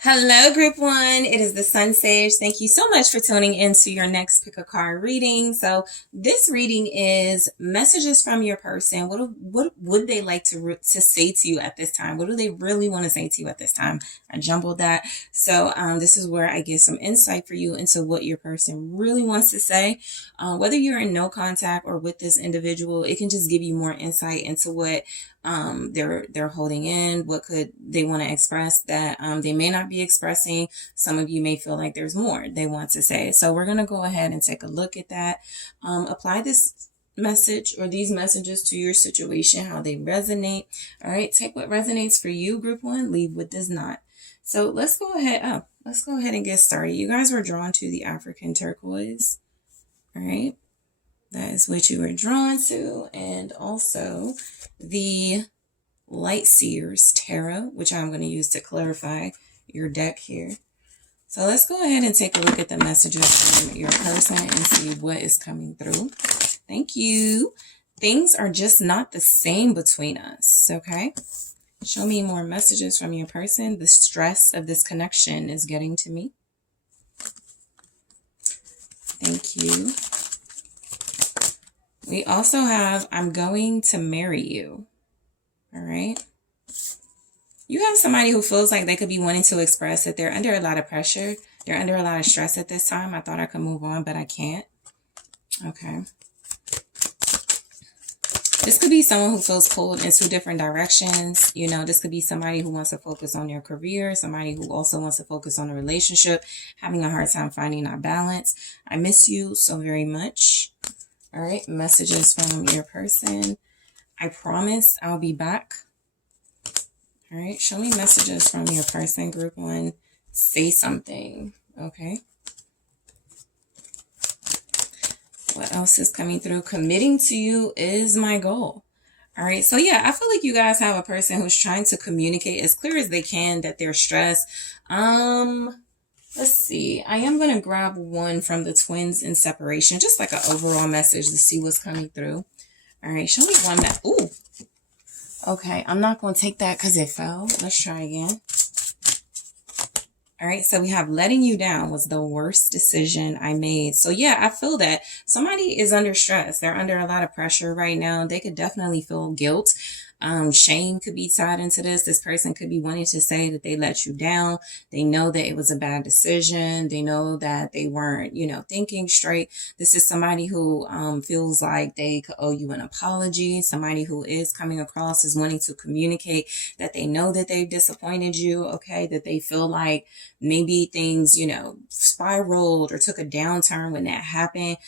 Hello, Group 1. It is the SunSage. Thank you so much for tuning into your next pick a card reading. So this reading is messages from your person. What would they like to say to you at this time? What do they really want to say to you at this time? I jumbled that. So this is where I get some insight for you into what your person really wants to say. Whether you're in no contact or with this individual, it can just give you more insight into what they're holding in, what could they want to express that they may not be expressing. Some of you may feel like there's more they want to say. So we're going to go ahead and take a look at that. Apply this message or these messages to your situation, how they resonate. All right, take what resonates for you, Group 1, leave what does not. So let's go ahead. Let's go ahead and get started. You guys were drawn to the African turquoise. All right. That is what you were drawn to. And also the Light Seers Tarot, which I'm going to use to clarify your deck here. So let's go ahead and take a look at the messages from your person and see what is coming through. Thank you. Things are just not the same between us, okay? Show me more messages from your person. The stress of this connection is getting to me. Thank you. We also have, I'm going to marry you. All right. You have somebody who feels like they could be wanting to express that they're under a lot of pressure. They're under a lot of stress at this time. I thought I could move on, but I can't. Okay. This could be someone who feels pulled in two different directions. You know, this could be somebody who wants to focus on their career, somebody who also wants to focus on a relationship, having a hard time finding that balance. I miss you so very much. All right, messages from your person. I promise I'll be back. All right, show me messages from your person, Group 1. Say something, okay? What else is coming through? Committing to you is my goal. All right, so yeah, I feel like you guys have a person who's trying to communicate as clear as they can that they're stressed. Let's see. I am going to grab one from the twins in separation, just like an overall message to see what's coming through. All right, show me one that. Ooh. Okay, I'm not going to take that because it fell. Let's try again. All right, so we have letting you down was the worst decision I made. So yeah, I feel that somebody is under stress. They're under a lot of pressure right now. They could definitely feel guilt. Shame could be tied into this. This person could be wanting to say that they let you down. They know that it was a bad decision. They know that they weren't, thinking straight. This is somebody who feels like they could owe you an apology. Somebody who is coming across as wanting to communicate that they know that they've disappointed you. Okay, that they feel like maybe things, spiraled or took a downturn when that happened.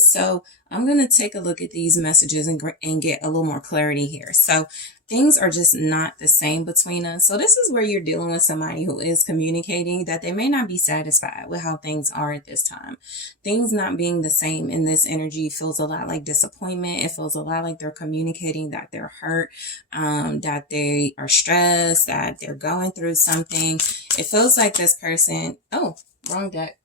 So I'm going to take a look at these messages and get a little more clarity here. So things are just not the same between us. So this is where you're dealing with somebody who is communicating that they may not be satisfied with how things are at this time. Things not being the same in this energy feels a lot like disappointment. It feels a lot like they're communicating that they're hurt, that they are stressed, that they're going through something. It feels like this person, oh, wrong deck.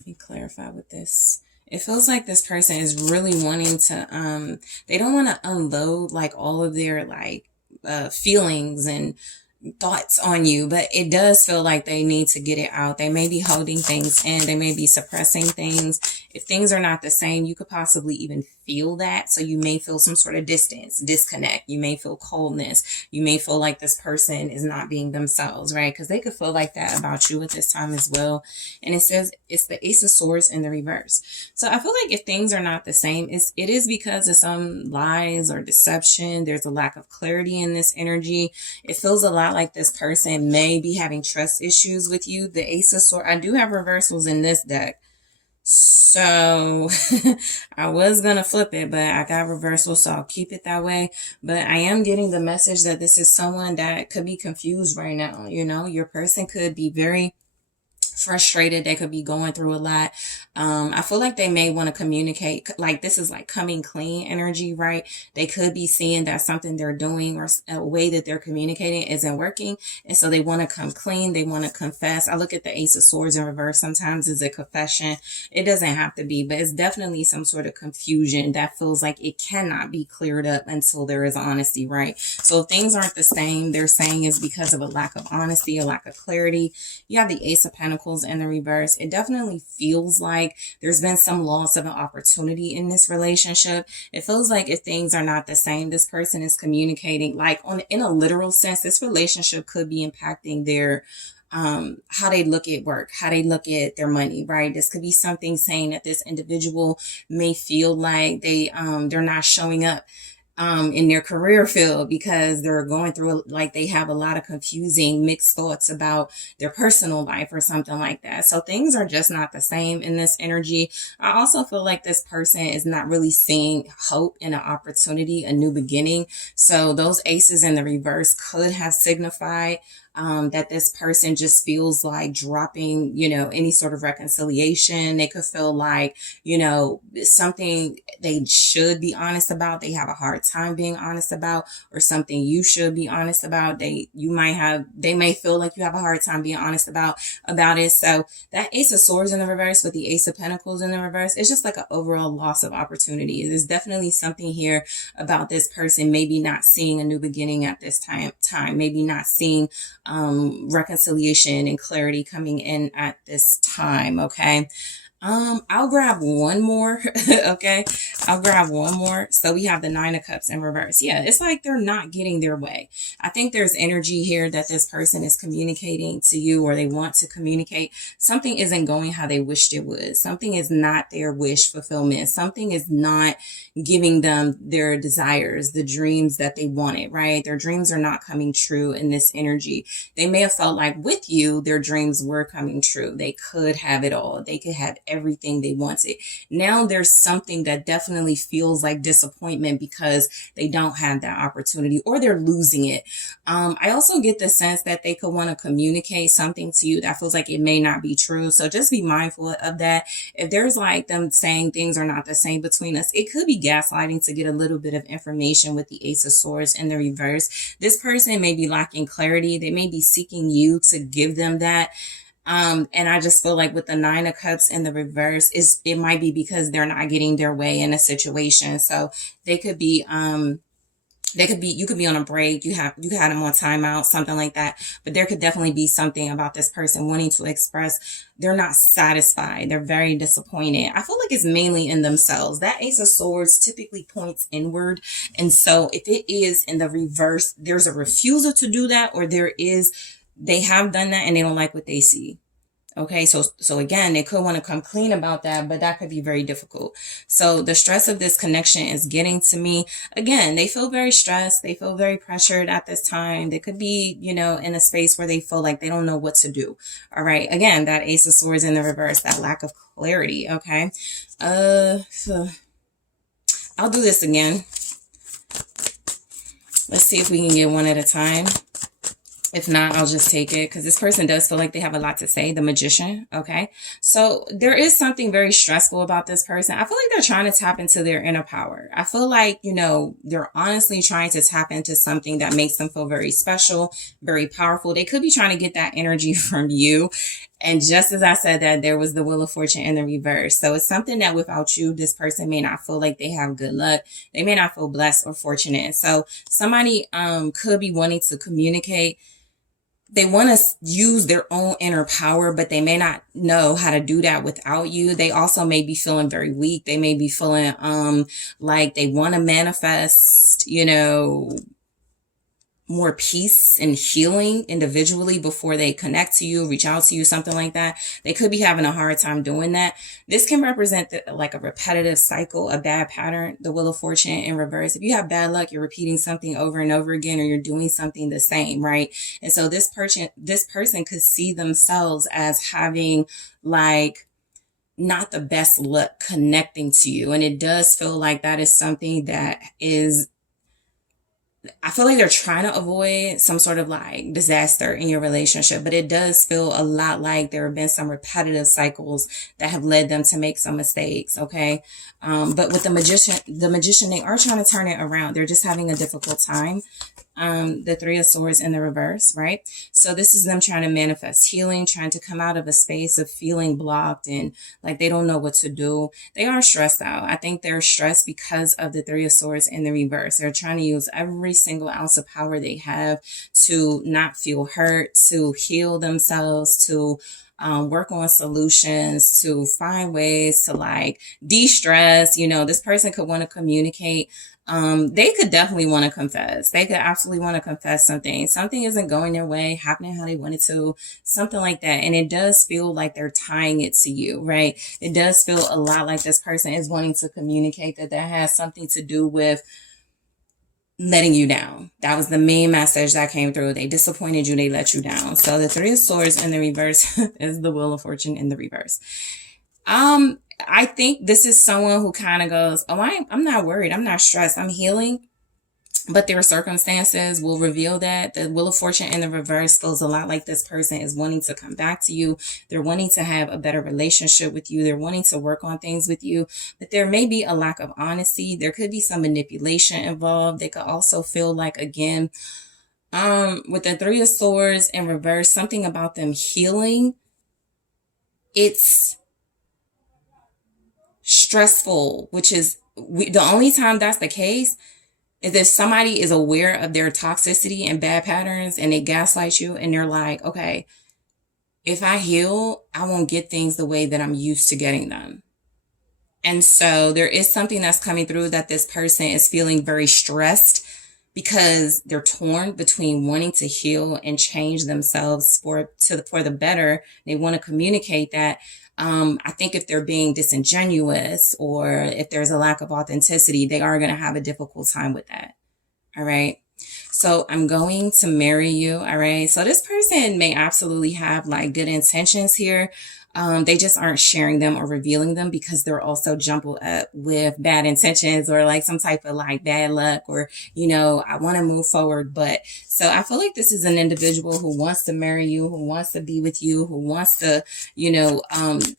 Let me clarify with this. It feels like this person is really wanting to, they don't want to unload like all of their feelings and thoughts on you, but it does feel like they need to get it out. They may be holding things in. They may be suppressing things. If things are not the same, you could possibly even feel that. So you may feel some sort of distance, disconnect. You may feel coldness. You may feel like this person is not being themselves, right? Because they could feel like that about you at this time as well. And it says it's the Ace of Swords in the reverse. So I feel like if things are not the same, it is because of some lies or deception. There's a lack of clarity in this energy. It feels a lot like this person may be having trust issues with you. The Ace of Swords, I do have reversals in this deck. So I was going to flip it, but I got reversal, so I'll keep it that way. But I am getting the message that this is someone that could be confused right now. Your person could be very frustrated. They could be going through a lot. I feel like they may want to communicate, like this is like coming clean energy, right? They could be seeing that something they're doing or a way that they're communicating isn't working. And so they want to come clean. They want to confess. I look at the Ace of Swords in reverse. Sometimes it's a confession. It doesn't have to be, but it's definitely some sort of confusion that feels like it cannot be cleared up until there is honesty, right? So if things aren't the same, they're saying is because of a lack of honesty, a lack of clarity. You have the Ace of Pentacles in the reverse. It definitely feels like there's been some loss of an opportunity in this relationship. It feels like if things are not the same, this person is communicating like in a literal sense, this relationship could be impacting their how they look at work, how they look at their money, right? This could be something saying that this individual may feel like they're not showing up in their career field because they're going through like they have a lot of confusing mixed thoughts about their personal life or something like that. So things are just not the same in this energy. I also feel like this person is not really seeing hope in an opportunity, a new beginning. So those aces in the reverse could have signified that this person just feels like dropping, any sort of reconciliation. They could feel like, something they should be honest about, they have a hard time being honest about, or something you should be honest about. They may feel like you have a hard time being honest about it. So that Ace of Swords in the reverse with the Ace of Pentacles in the reverse, it's just like an overall loss of opportunity. There's definitely something here about this person maybe not seeing a new beginning at this time, maybe not seeing reconciliation and clarity coming in at this time. Okay. I'll grab one more. Okay. I'll grab one more. So we have the Nine of Cups in reverse. Yeah. It's like they're not getting their way. I think there's energy here that this person is communicating to you, or they want to communicate. Something isn't going how they wished it would. Something is not their wish fulfillment. Something is not giving them their desires, the dreams that they wanted, right? Their dreams are not coming true in this energy. They may have felt like with you, their dreams were coming true. They could have it all. They could have everything they wanted. Now there's something that definitely feels like disappointment because they don't have that opportunity, or they're losing it. I also get the sense that they could want to communicate something to you that feels like it may not be true. So just be mindful of that. If there's like them saying things are not the same between us, it could be gaslighting to get a little bit of information with the Ace of Swords in the reverse. This person may be lacking clarity. They may be seeking you to give them that. And I just feel like with the Nine of Cups in the reverse, it might be because they're not getting their way in a situation. So you could be on a break. You had them on timeout, something like that. But there could definitely be something about this person wanting to express they're not satisfied. They're very disappointed. I feel like it's mainly in themselves. That Ace of Swords typically points inward. And so if it is in the reverse, there's a refusal to do that, or they have done that and they don't like what they see. Okay, so again, they could want to come clean about that, but that could be very difficult. So the stress of this connection is getting to me. Again, they feel very stressed. They feel very pressured at this time. They could be, in a space where they feel like they don't know what to do. All right. Again, that Ace of Swords in the reverse, that lack of clarity. Okay. So I'll do this again. Let's see if we can get one at a time. If not, I'll just take it because this person does feel like they have a lot to say. The Magician. Okay. So there is something very stressful about this person. I feel like they're trying to tap into their inner power. I feel like, they're honestly trying to tap into something that makes them feel very special, very powerful. They could be trying to get that energy from you. And just as I said that, there was the Wheel of Fortune in the reverse. So it's something that without you, this person may not feel like they have good luck. They may not feel blessed or fortunate. So somebody could be wanting to communicate. They want to use their own inner power, but they may not know how to do that without you. They also may be feeling very weak. They may be feeling like they want to manifest, more peace and healing individually before they connect to you, reach out to you, something like that. They could be having a hard time doing that. This can represent like a repetitive cycle, a bad pattern, the Wheel of Fortune in reverse. If you have bad luck, you're repeating something over and over again, or you're doing something the same, right? And so this person could see themselves as having like not the best luck connecting to you. And it does feel like that is something that is I feel like they're trying to avoid some sort of like disaster in your relationship, but it does feel a lot like there have been some repetitive cycles that have led them to make some mistakes. Okay. But with the magician, they are trying to turn it around. They're just having a difficult time. The Three of Swords in the reverse, right? So this is them trying to manifest healing, trying to come out of a space of feeling blocked and like they don't know what to do. They are stressed out. I think they're stressed because of the Three of Swords in the reverse. They're trying to use every single ounce of power they have to not feel hurt, to heal themselves, to work on solutions, to find ways to like de-stress. You know, this person could want to communicate. They could definitely want to confess. They could absolutely want to confess something. Something isn't going their way, happening how they wanted to, something like that. And it does feel like they're tying it to you, right? It does feel a lot like this person is wanting to communicate that has something to do with letting you down. That was the main message that came through. They disappointed you. They let you down. So the Three of Swords in the reverse is the Wheel of Fortune in the reverse. I think this is someone who kind of goes, oh, I'm not worried. I'm not stressed. I'm healing. But their circumstances will reveal that. The Wheel of Fortune in the reverse feels a lot like this person is wanting to come back to you. They're wanting to have a better relationship with you. They're wanting to work on things with you. But there may be a lack of honesty. There could be some manipulation involved. They could also feel like, again, with the Three of Swords in reverse, something about them healing. It's stressful, which is the only time that's the case is if somebody is aware of their toxicity and bad patterns and they gaslight you and they're like, okay, if I heal, I won't get things the way that I'm used to getting them. And so there is something that's coming through that this person is feeling very stressed because they're torn between wanting to heal and change themselves for the better. They want to communicate that. I think if they're being disingenuous or if there's a lack of authenticity, they are going to have a difficult time with that. All right. So I'm going to marry you. All right. So this person may absolutely have like good intentions here. They just aren't sharing them or revealing them because they're also jumbled up with bad intentions or like some type of like bad luck or, you know, I want to move forward. But so I feel like this is an individual who wants to marry you, who wants to be with you, who wants to, you know,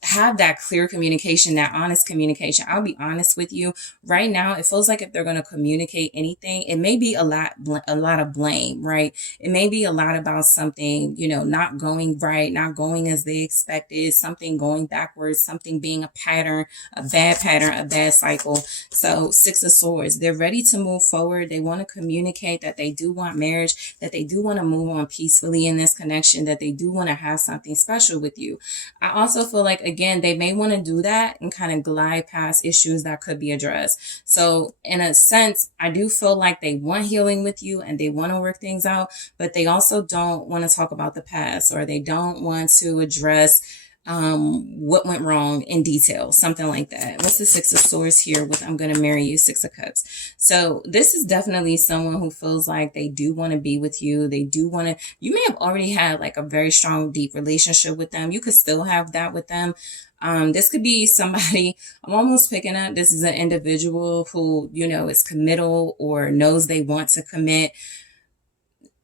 have that clear communication, that honest communication. I'll be honest with you right now. It feels like if they're going to communicate anything, it may be a lot of blame, right? It may be a lot about something, you know, not going right, not going as they expected, something going backwards, something being a pattern, a bad cycle. So Six of Swords, they're ready to move forward. They want to communicate that they do want marriage, that they do want to move on peacefully in this connection, that they do want to have something special with you. I also feel like, again, they may want to do that and kind of glide past issues that could be addressed. So in a sense, I do feel like they want healing with you and they want to work things out, but they also don't want to talk about the past or they don't want to address what went wrong in detail, something like that. What's the Six of Swords here with I'm going to marry you, Six of Cups? So this is definitely someone who feels like they do want to be with you. They do want to, you may have already had like a very strong, deep relationship with them. You could still have that with them. This could be somebody, I'm almost picking up, this is an individual who, you know, is committal or knows they want to commit.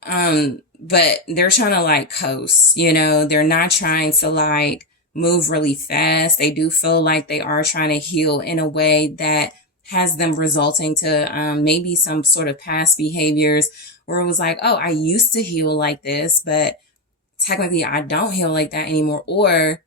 But they're trying to like coast, you know, they're not trying to like move really fast. They do feel like they are trying to heal in a way that has them resulting to maybe some sort of past behaviors where it was like, oh, I used to heal like this, but technically I don't heal like that anymore, or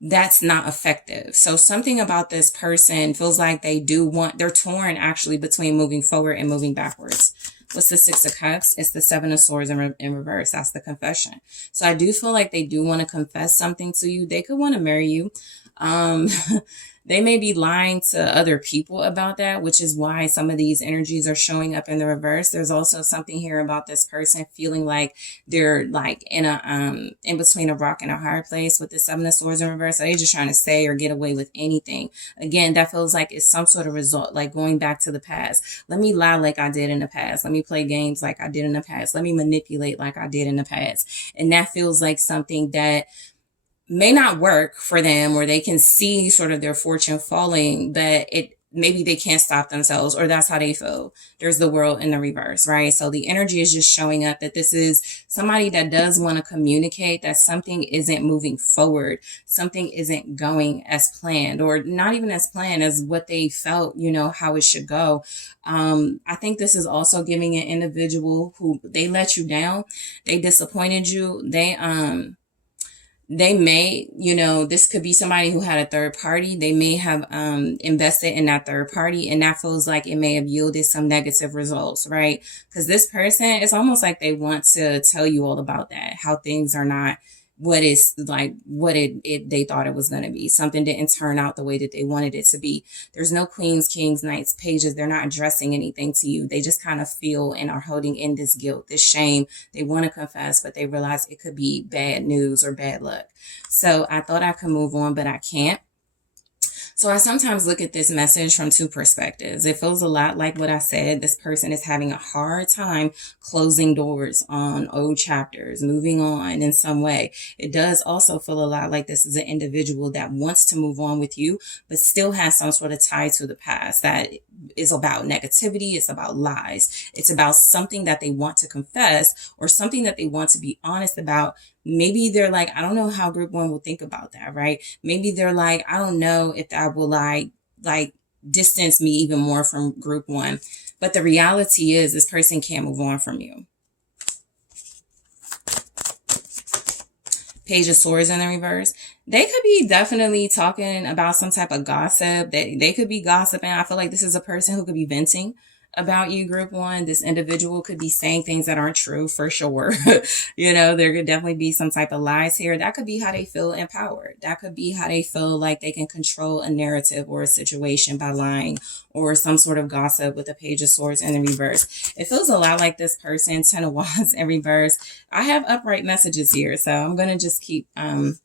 that's not effective. So something about this person feels like they're torn actually between moving forward and moving backwards. What's the Six of Cups? It's the Seven of Swords in reverse. That's the confession. So I do feel like they do want to confess something to you. They could want to marry you. They may be lying to other people about that, which is why some of these energies are showing up in the reverse. There's also something here about this person feeling like they're like in between a rock and a hard place with the Seven of Swords in reverse. So they're just trying to say or get away with anything. Again, that feels like it's some sort of result, like going back to the past. Let me lie like I did in the past. Let me play games like I did in the past. Let me manipulate like I did in the past. And that feels like something that may not work for them, or they can see sort of their fortune falling, but maybe they can't stop themselves, or that's how they feel. There's the world in the reverse, right? So the energy is just showing up that this is somebody that does want to communicate that something isn't moving forward, something isn't going as planned, or not even as planned as what they felt, how it should go. I think this is also giving an individual who they let you down, they disappointed you, they may, this could be somebody who had a third party. They may have invested in that third party, and that feels like it may have yielded some negative results, right? Because this person, it's almost like they want to tell you all about that, how things are not what is like what they thought it was going to be. Something didn't turn out the way that they wanted it to be. There's no queens, kings, knights, pages. They're not addressing anything to you. They just kind of feel and are holding in this guilt, this shame. They want to confess, but they realize it could be bad news or bad luck. So I thought I could move on, but I can't. So I sometimes look at this message from two perspectives. It feels a lot like what I said. This person is having a hard time closing doors on old chapters, moving on in some way. It does also feel a lot like this is an individual that wants to move on with you, but still has some sort of tie to the past that is about negativity. It's about lies. It's about something that they want to confess or something that they want to be honest about. Maybe they're like, I don't know how group one will think about that, right? Maybe they're like, I don't know if that will like distance me even more from group one. But the reality is this person can't move on from you. Page of Swords in the reverse. They could be definitely talking about some type of gossip. They could be gossiping. I feel like this is a person who could be venting about you, group one. This individual could be saying things that aren't true for sure. There could definitely be some type of lies here. That could be how they feel empowered. That could be how they feel like they can control a narrative or a situation by lying or some sort of gossip with the Page of Swords in the reverse. It feels a lot like this person, Ten of Wands in reverse. I have upright messages here, so I'm going to just keep, and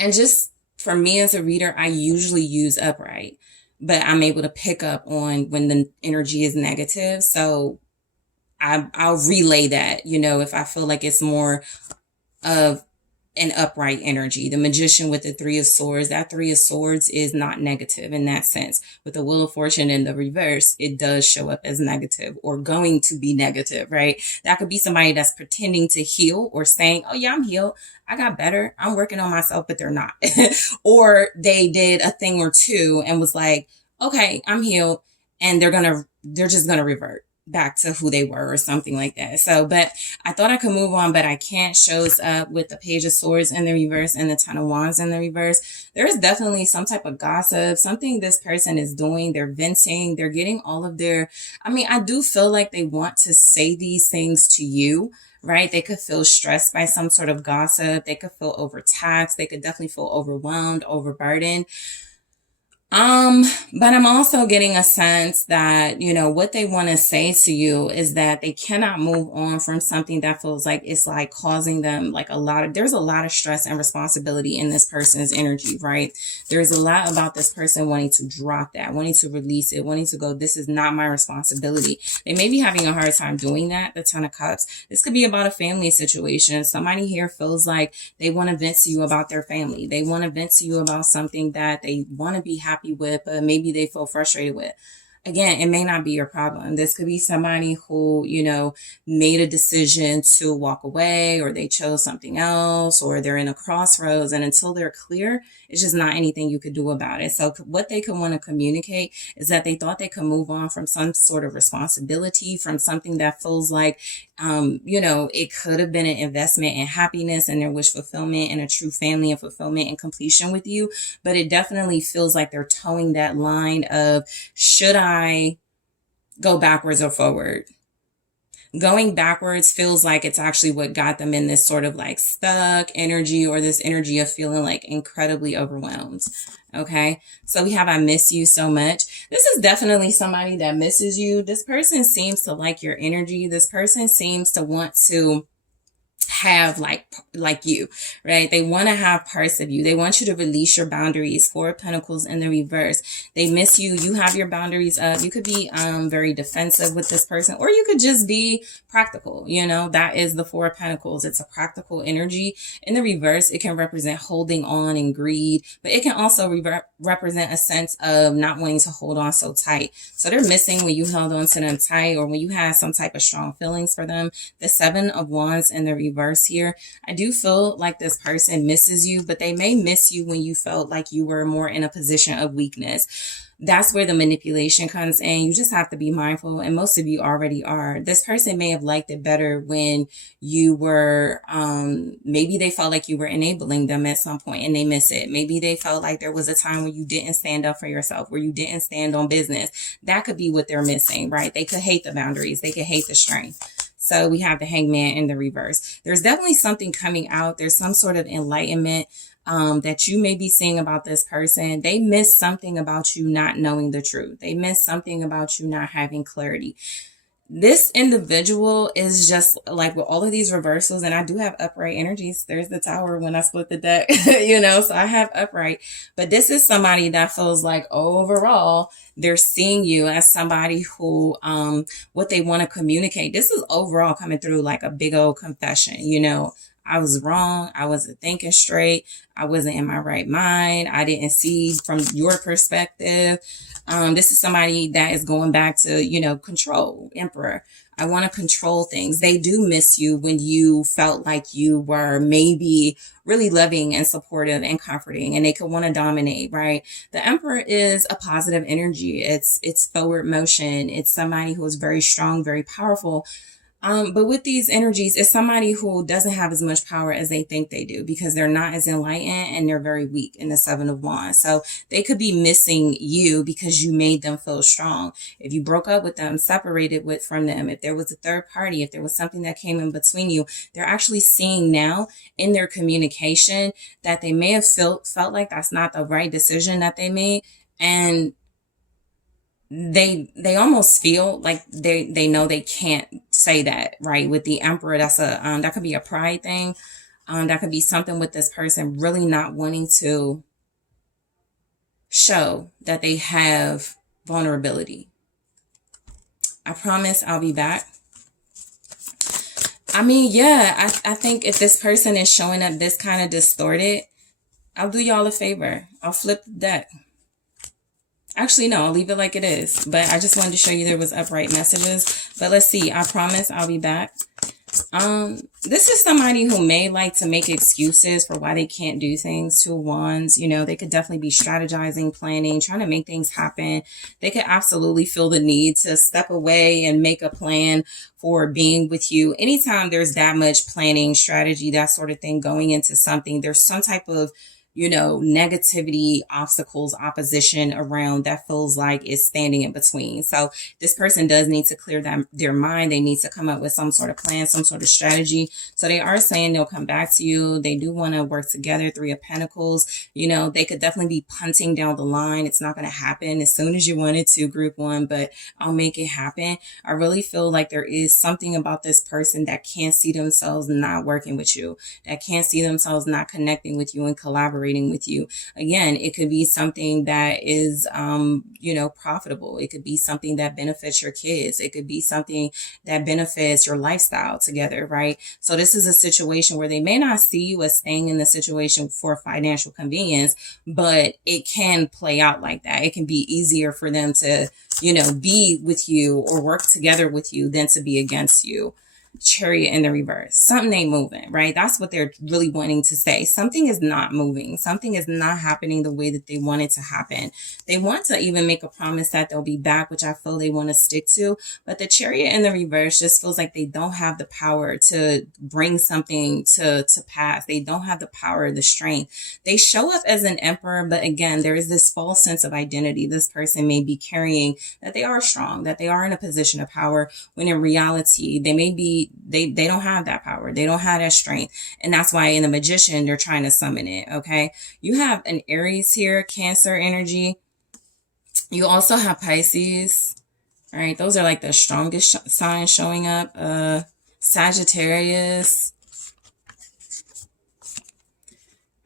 just for me as a reader, I usually use upright, but I'm able to pick up on when the energy is negative. So I'll relay that, if I feel like it's more of an upright energy. The Magician with the Three of Swords, that Three of Swords is not negative in that sense. With the Wheel of Fortune in the reverse, it does show up as negative or going to be negative, right? That could be somebody that's pretending to heal or saying, oh yeah, I'm healed. I got better. I'm working on myself, but they're not. Or they did a thing or two and was like, okay, I'm healed. And they're just going to revert back to who they were or something like that. So, but I thought I could move on, but I can't. Shows up with the Page of Swords in the reverse and the Ten of Wands in the reverse. There's definitely some type of gossip, something this person is doing. They're venting, they're getting all of their, I do feel like they want to say these things to you, right? They could feel stressed by some sort of gossip. They could feel overtaxed. They could definitely feel overwhelmed, overburdened. But I'm also getting a sense that, what they want to say to you is that they cannot move on from something that feels like it's like causing them like there's a lot of stress and responsibility in this person's energy, right? There's a lot about this person wanting to drop that, wanting to release it, wanting to go, this is not my responsibility. They may be having a hard time doing that. The Ten of Cups. This could be about a family situation. Somebody here feels like they want to vent to you about their family. They want to vent to you about something that they want to be happy with, but maybe they feel frustrated with. Again, it may not be your problem. This could be somebody who, made a decision to walk away, or they chose something else, or they're in a crossroads, and until they're clear, it's just not anything you could do about it. So what they could want to communicate is that they thought they could move on from some sort of responsibility, from something that feels like, it could have been an investment in happiness and their wish fulfillment and a true family and fulfillment and completion with you. But it definitely feels like they're towing that line of, should I go backwards or forward? Going backwards feels like it's actually what got them in this sort of like stuck energy, or this energy of feeling like incredibly overwhelmed. Okay. So we have, I miss you so much. This is definitely somebody that misses you. This person seems to like your energy. This person seems to want to have like you, right? They want to have parts of you. They want you to release your boundaries. Four of Pentacles in the reverse. They miss you. You have your boundaries up. You could be very defensive with this person, or you could just be practical. You know, that is the Four of Pentacles. It's a practical energy. In the reverse, it can represent holding on and greed, but it can also represent a sense of not wanting to hold on so tight. So they're missing when you held on to them tight, or when you had some type of strong feelings for them. The Seven of Wands in the reverse here. I do feel like this person misses you, but they may miss you when you felt like you were more in a position of weakness. That's where the manipulation comes in. You just have to be mindful, and most of you already are. This person may have liked it better when you were, maybe they felt like you were enabling them at some point and they miss it. Maybe they felt like there was a time where you didn't stand up for yourself, where you didn't stand on business. That could be what they're missing, right? They could hate the boundaries. They could hate the strength. So we have the Hangman in the reverse. There's definitely something coming out. There's some sort of enlightenment that you may be seeing about this person. They miss something about you not knowing the truth. They miss something about you not having clarity. This individual is just like with all of these reversals, and I do have upright energies. There's the Tower when I split the deck, you know, so I have upright. But this is somebody that feels like overall they're seeing you as somebody who, what they want to communicate. This is overall coming through like a big old confession, you know. I was wrong. I wasn't thinking straight. I wasn't in my right mind. I didn't see from your perspective. This is somebody that is going back to, you know, control. Emperor. I want to control things. They do miss you when you felt like you were maybe really loving and supportive and comforting, and they could want to dominate, right? The Emperor is a positive energy. It's forward motion. It's somebody who is very strong, very powerful. But with these energies, it's somebody who doesn't have as much power as they think they do, because they're not as enlightened and they're very weak in the Seven of Wands. So they could be missing you because you made them feel strong. If you broke up with them, separated from them, if there was a third party, if there was something that came in between you, they're actually seeing now in their communication that they may have felt like that's not the right decision that they made. And they almost feel like they know they can't say that, right? With the Emperor, that's that could be a pride thing. That could be something with this person really not wanting to show that they have vulnerability. I promise I'll be back. I mean, yeah, I think if this person is showing up this kind of distorted, I'll do y'all a favor. I'll flip the deck. Actually, no, I'll leave it like it is. But I just wanted to show you there was upright messages. But let's see. I promise I'll be back. This is somebody who may like to make excuses for why they can't do things. Two of Wands, you know, they could definitely be strategizing, planning, trying to make things happen. They could absolutely feel the need to step away and make a plan for being with you. Anytime there's that much planning, strategy, that sort of thing going into something, there's some type of, you know, negativity, obstacles, opposition around that feels like it's standing in between. So this person does need to clear their mind. They need to come up with some sort of plan, some sort of strategy. So they are saying they'll come back to you. They do want to work together. Three of Pentacles, you know, they could definitely be punting down the line. It's not going to happen as soon as you wanted to, group one, but I'll make it happen. I really feel like there is something about this person that can't see themselves not working with you, that can't see themselves not connecting with you and collaborating with you. Again, it could be something that is, you know, profitable. It could be something that benefits your kids. It could be something that benefits your lifestyle together, right? So this is a situation where they may not see you as staying in the situation for financial convenience, but it can play out like that. It can be easier for them to, you know, be with you or work together with you than to be against you. Chariot in the reverse. Something ain't moving, right? That's what they're really wanting to say. Something is not moving. Something is not happening the way that they want it to happen. They want to even make a promise that they'll be back, which I feel they want to stick to. But the Chariot in the reverse just feels like they don't have the power to bring something to pass. They don't have the power, the strength. They show up as an Emperor, but again, there is this false sense of identity this person may be carrying, that they are strong, that they are in a position of power, when in reality, they may be they don't have that power. They don't have that strength. And that's why in the Magician, they're trying to summon it. Okay. You have an Aries here, Cancer energy. You also have Pisces. All right. Those are like the strongest signs showing up. Sagittarius.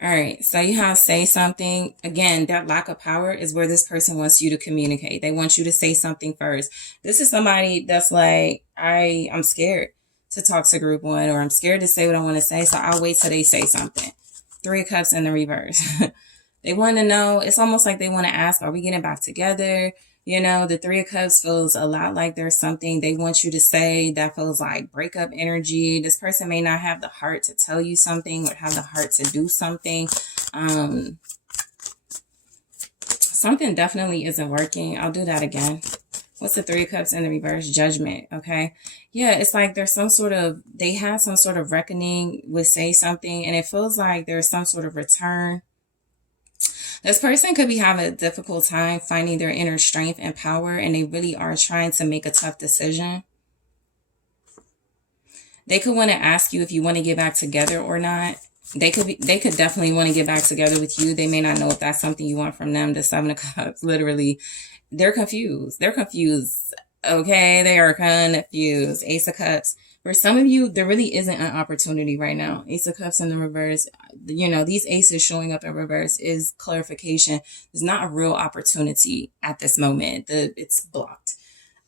All right, so you have say something. Again, that lack of power is where this person wants you to communicate. They want you to say something first. This is somebody that's like, I'm scared to talk to group one, or I'm scared to say what I want to say, so I'll wait till they say something. Three of Cups in the reverse. They want to know, it's almost like they want to ask, are we getting back together? You know, the Three of Cups feels a lot like there's something they want you to say that feels like breakup energy. This person may not have the heart to tell you something or have the heart to do something. Something definitely isn't working. I'll do that again. What's the Three of Cups in the reverse? Judgment. Okay. Yeah, it's like there's they have some sort of reckoning with say something, and it feels like there's some sort of return. This person could be having a difficult time finding their inner strength and power, and they really are trying to make a tough decision. They could want to ask you if you want to get back together or not. They could definitely want to get back together with you. They may not know if that's something you want from them. The Seven of Cups, literally, they're confused. They're confused. Okay, they are confused. Ace of Cups. For some of you, there really isn't an opportunity right now. Ace of Cups in the reverse. You know, these aces showing up in reverse is clarification. There's not a real opportunity at this moment. It's blocked.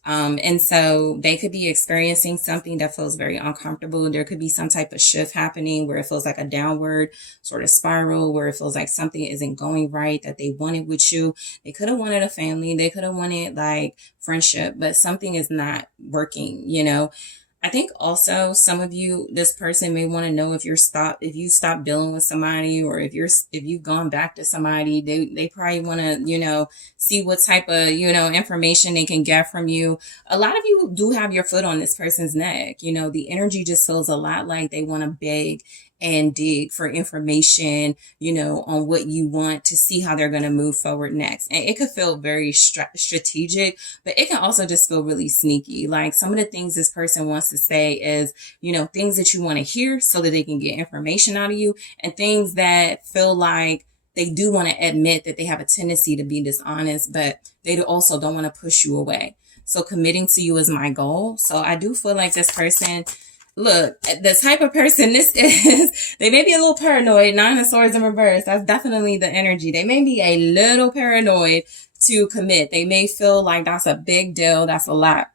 And so they could be experiencing something that feels very uncomfortable. There could be some type of shift happening where it feels like a downward sort of spiral, where it feels like something isn't going right that they wanted with you. They could have wanted a family. They could have wanted like friendship, but something is not working, you know. I think also some of you, this person may want to know if you stop dealing with somebody, or if you've gone back to somebody. They probably want to, you know, see what type of, you know, information they can get from you. A lot of you do have your foot on this person's neck. You know, the energy just feels a lot like they want to beg and dig for information, you know, on what you want to see how they're going to move forward next. And it could feel very strategic, but it can also just feel really sneaky. Like some of the things this person wants to say is, you know, things that you want to hear so that they can get information out of you, and things that feel like they do want to admit that they have a tendency to be dishonest, but they also don't want to push you away. So committing to you is my goal. So I do feel like this person, look, the type of person this is, they may be a little paranoid. Nine of Swords in reverse. That's definitely the energy. They may be a little paranoid to commit. They may feel like that's a big deal. That's a lot.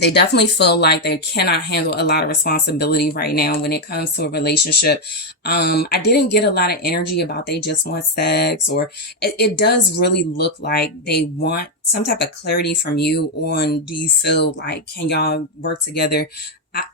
They definitely feel like they cannot handle a lot of responsibility right now when it comes to a relationship. I didn't get a lot of energy about they just want sex, or it does really look like they want some type of clarity from you on, do you feel like, can y'all work together?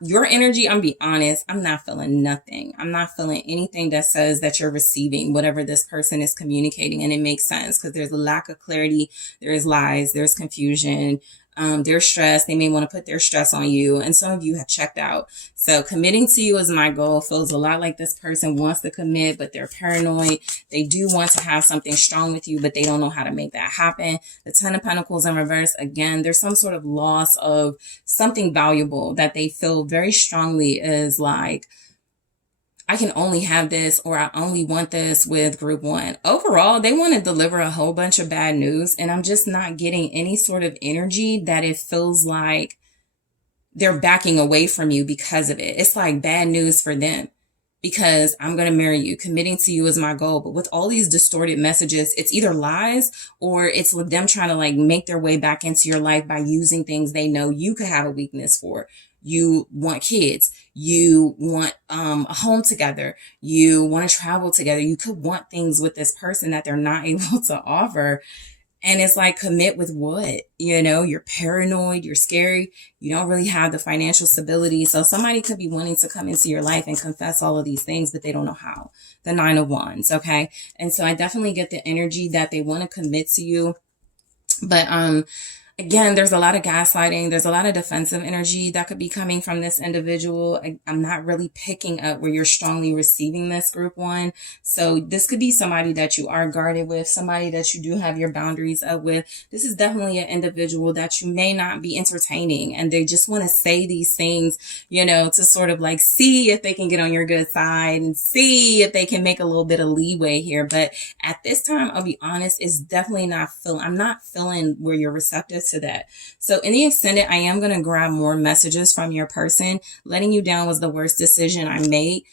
Your energy, I'm be honest, I'm not feeling nothing. I'm not feeling anything that says that you're receiving whatever this person is communicating. And it makes sense because there's a lack of clarity. There's lies, there's confusion. They're stressed. They may want to put their stress on you. And some of you have checked out. So committing to you is my goal. Feels a lot like this person wants to commit, but they're paranoid. They do want to have something strong with you, but they don't know how to make that happen. The Ten of Pentacles in reverse. Again, there's some sort of loss of something valuable that they feel very strongly is like, I can only have this, or I only want this with group one. Overall, they want to deliver a whole bunch of bad news, and I'm just not getting any sort of energy that it feels like they're backing away from you because of it. It's like bad news for them because I'm going to marry you. Committing to you is my goal. But with all these distorted messages, it's either lies or it's with them trying to like make their way back into your life by using things they know you could have a weakness for. You want kids, you want a home together, you want to travel together. You could want things with this person that they're not able to offer. And it's like, commit with what? You know, you're paranoid, you're scary, you don't really have the financial stability. So somebody could be wanting to come into your life and confess all of these things, but they don't know how. The Nine of Wands, okay? And so I definitely get the energy that they want to commit to you. But again, there's a lot of gaslighting. There's a lot of defensive energy that could be coming from this individual. I'm not really picking up where you're strongly receiving this group one. So this could be somebody that you are guarded with, somebody that you do have your boundaries up with. This is definitely an individual that you may not be entertaining, and they just want to say these things, you know, to sort of like see if they can get on your good side and see if they can make a little bit of leeway here. But at this time, I'll be honest, it's definitely I'm not feeling where you're receptive to that. So in the extended, I am going to grab more messages from your person. Letting you down was the worst decision I made.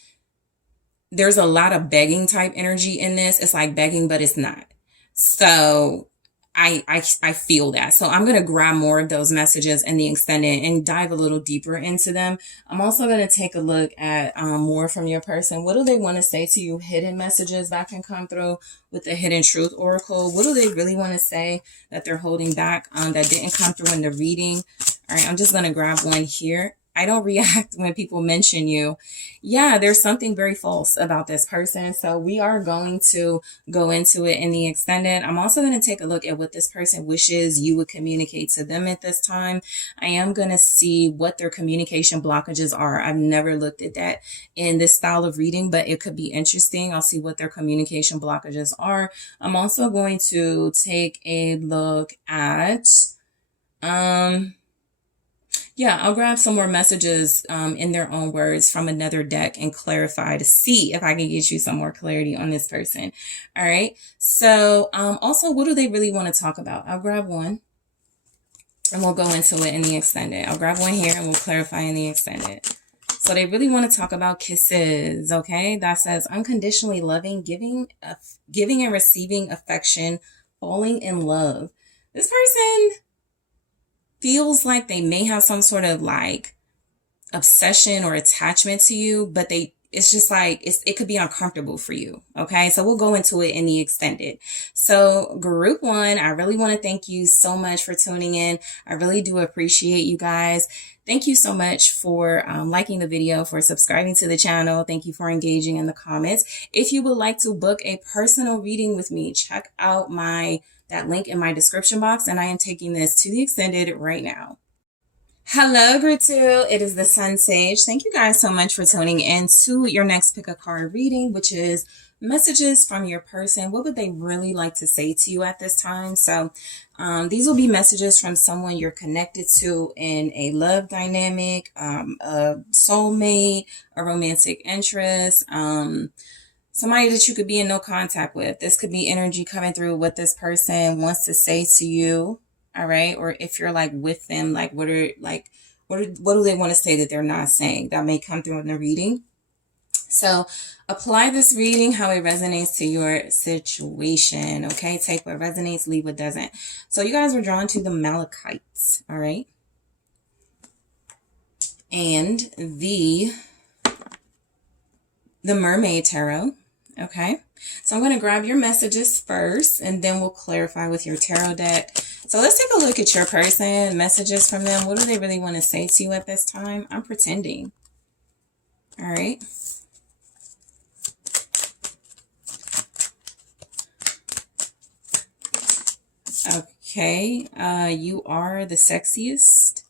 there's a lot of begging type energy in this. It's like begging, but it's not. So I feel that. So I'm going to grab more of those messages in the extended and dive a little deeper into them. I'm also going to take a look at more from your person. What do they want to say to you? Hidden messages that can come through with the Hidden Truth Oracle. What do they really want to say that they're holding back that didn't come through in the reading? All right, I'm just going to grab one here. I don't react when people mention you. Yeah, there's something very false about this person. So we are going to go into it in the extended. I'm also going to take a look at what this person wishes you would communicate to them at this time. I am going to see what their communication blockages are. I've never looked at that in this style of reading, but it could be interesting. I'll see what their communication blockages are. I'm also going to take a look at, yeah, I'll grab some more messages in their own words from another deck and clarify to see if I can get you some more clarity on this person. All right. So also, what do they really want to talk about? I'll grab one and we'll go into it in the extended. I'll grab one here and we'll clarify in the extended. So they really want to talk about kisses. Okay. That says unconditionally loving, giving and receiving affection, falling in love. This person feels like they may have some sort of like obsession or attachment to you, but it's just like, it could be uncomfortable for you. Okay. So we'll go into it in the extended. So group one, I really want to thank you so much for tuning in. I really do appreciate you guys. Thank you so much for liking the video, for subscribing to the channel. Thank you for engaging in the comments. If you would like to book a personal reading with me, check out that link in my description box, and I am taking this to the extended right now. Hello, group 2. It is the SunSage. Thank you guys so much for tuning in to your next pick a card reading, which is messages from your person. What would they really like to say to you at this time? So these will be messages from someone you're connected to in a love dynamic, a soulmate, a romantic interest, somebody that you could be in no contact with. This could be energy coming through what this person wants to say to you. All right. Or if you're like with them, like what do they want to say that they're not saying? That may come through in the reading. So apply this reading how it resonates to your situation. Okay. Take what resonates, leave what doesn't. So you guys were drawn to the Malachites. All right. And the Mermaid Tarot. Okay, so I'm going to grab your messages first, and then we'll clarify with your tarot deck. So let's take a look at your person, messages from them. What do they really want to say to you at this time? I'm pretending. All right. Okay, you are the sexiest.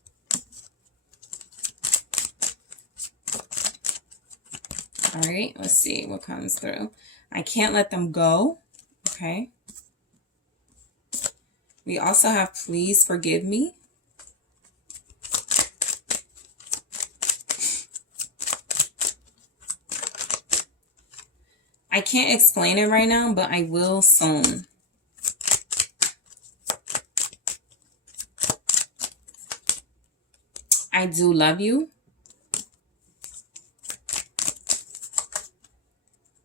All right, let's see what comes through. I can't let them go. Okay. We also have please forgive me. I can't explain it right now, but I will soon. I do love you.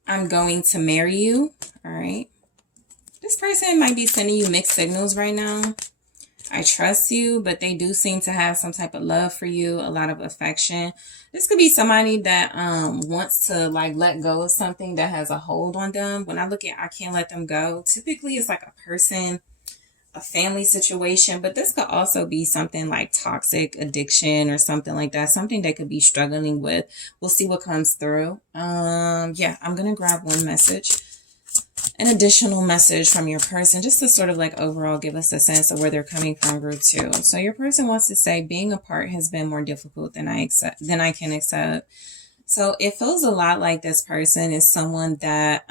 I'm going to marry you. All right. This person might be sending you mixed signals right now. I trust you, but they do seem to have some type of love for you, a lot of affection. This could be somebody that wants to like let go of something that has a hold on them. When I look at I can't let them go, typically it's like a person, a family situation, but this could also be something like toxic addiction or something like that, something they could be struggling with. We'll see what comes through. Yeah, I'm gonna grab one message, an additional message from your person, just to sort of like overall give us a sense of where they're coming from, group 2. So your person wants to say being apart has been more difficult than I can accept. So it feels a lot like this person is someone that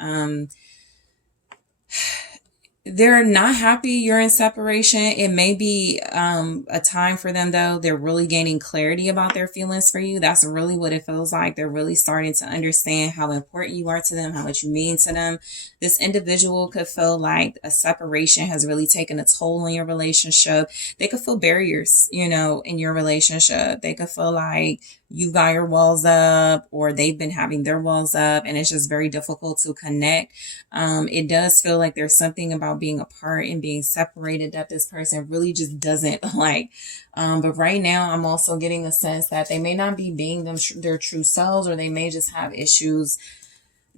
they're not happy you're in separation. It may be a time for them, though. They're really gaining clarity about their feelings for you. That's really what it feels like. They're really starting to understand how important you are to them, how much you mean to them. This individual could feel like a separation has really taken a toll on your relationship. They could feel barriers, in your relationship. They could feel like you got your walls up or they've been having their walls up and it's just very difficult to connect. It does feel like there's something about being apart and being separated that this person really just doesn't like. But right now I'm also getting a sense that they may not be being their true selves, or they may just have issues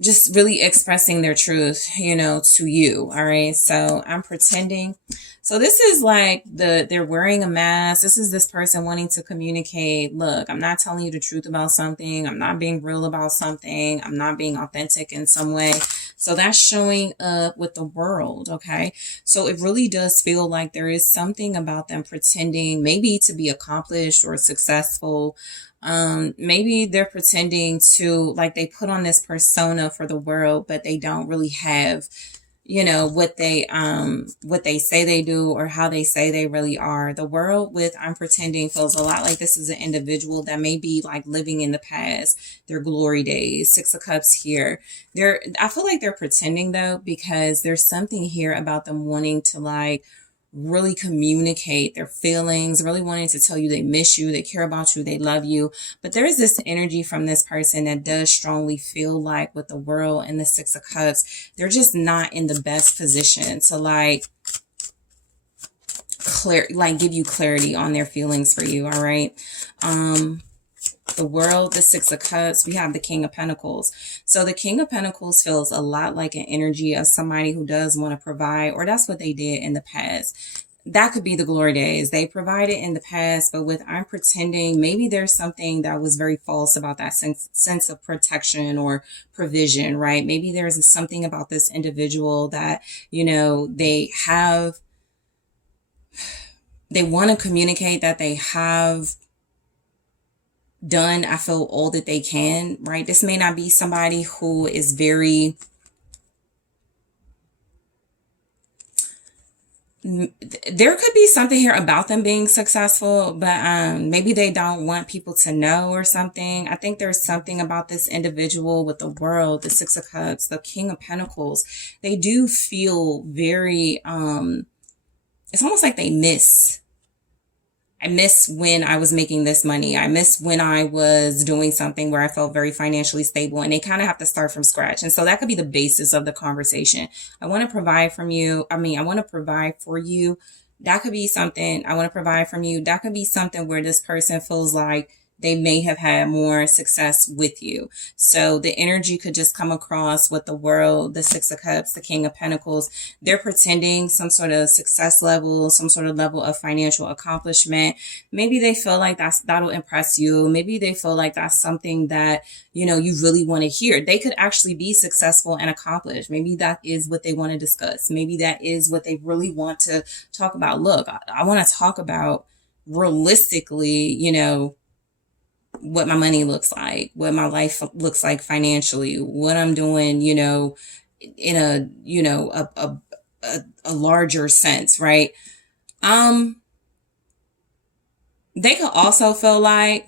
just really expressing their truth, to you. All right. So I'm pretending. So this is like they're wearing a mask. This is this person wanting to communicate. Look, I'm not telling you the truth about something. I'm not being real about something. I'm not being authentic in some way. So that's showing up with the world. Okay. So it really does feel like there is something about them pretending maybe to be accomplished or successful. Maybe they're pretending to, like, they put on this persona for the world, but they don't really have, what they say they do or how they say they really are. The world with I'm pretending feels a lot like this is an individual that may be like living in the past, their glory days. Six of Cups here. I feel like they're pretending though, because there's something here about them wanting to like really communicate their feelings, really wanting to tell you they miss you, they care about you, they love you. But there is this energy from this person that does strongly feel like with the world and the Six of Cups, they're just not in the best position to like give you clarity on their feelings for you. All right. The world, the Six of Cups, we have the King of Pentacles. So the King of Pentacles feels a lot like an energy of somebody who does want to provide, or that's what they did in the past. That could be the glory days. They provided in the past, but with I'm pretending, maybe there's something that was very false about that sense of protection or provision, right? Maybe there's something about this individual that, they want to communicate that they have done, I feel, all that they can, right? This may not be somebody who is very, there could be something here about them being successful, but maybe they don't want people to know or something. I think there's something about this individual with the world, the Six of Cups, the King of Pentacles. They do feel very, it's almost like they miss. I miss when I was making this money. I miss when I was doing something where I felt very financially stable, and they kind of have to start from scratch. And so that could be the basis of the conversation. I want to provide for you. That could be something. I want to provide from you. That could be something where this person feels like they may have had more success with you. So the energy could just come across with the world, the Six of Cups, the King of Pentacles. They're pretending some sort of success level, some sort of level of financial accomplishment. Maybe they feel like that'll impress you. Maybe they feel like that's something that, you really want to hear. They could actually be successful and accomplished. Maybe that is what they want to discuss. Maybe that is what they really want to talk about. Look, I want to talk about realistically, what my money looks like, what my life looks like financially, what I'm doing, in a larger sense, right? They could also feel like,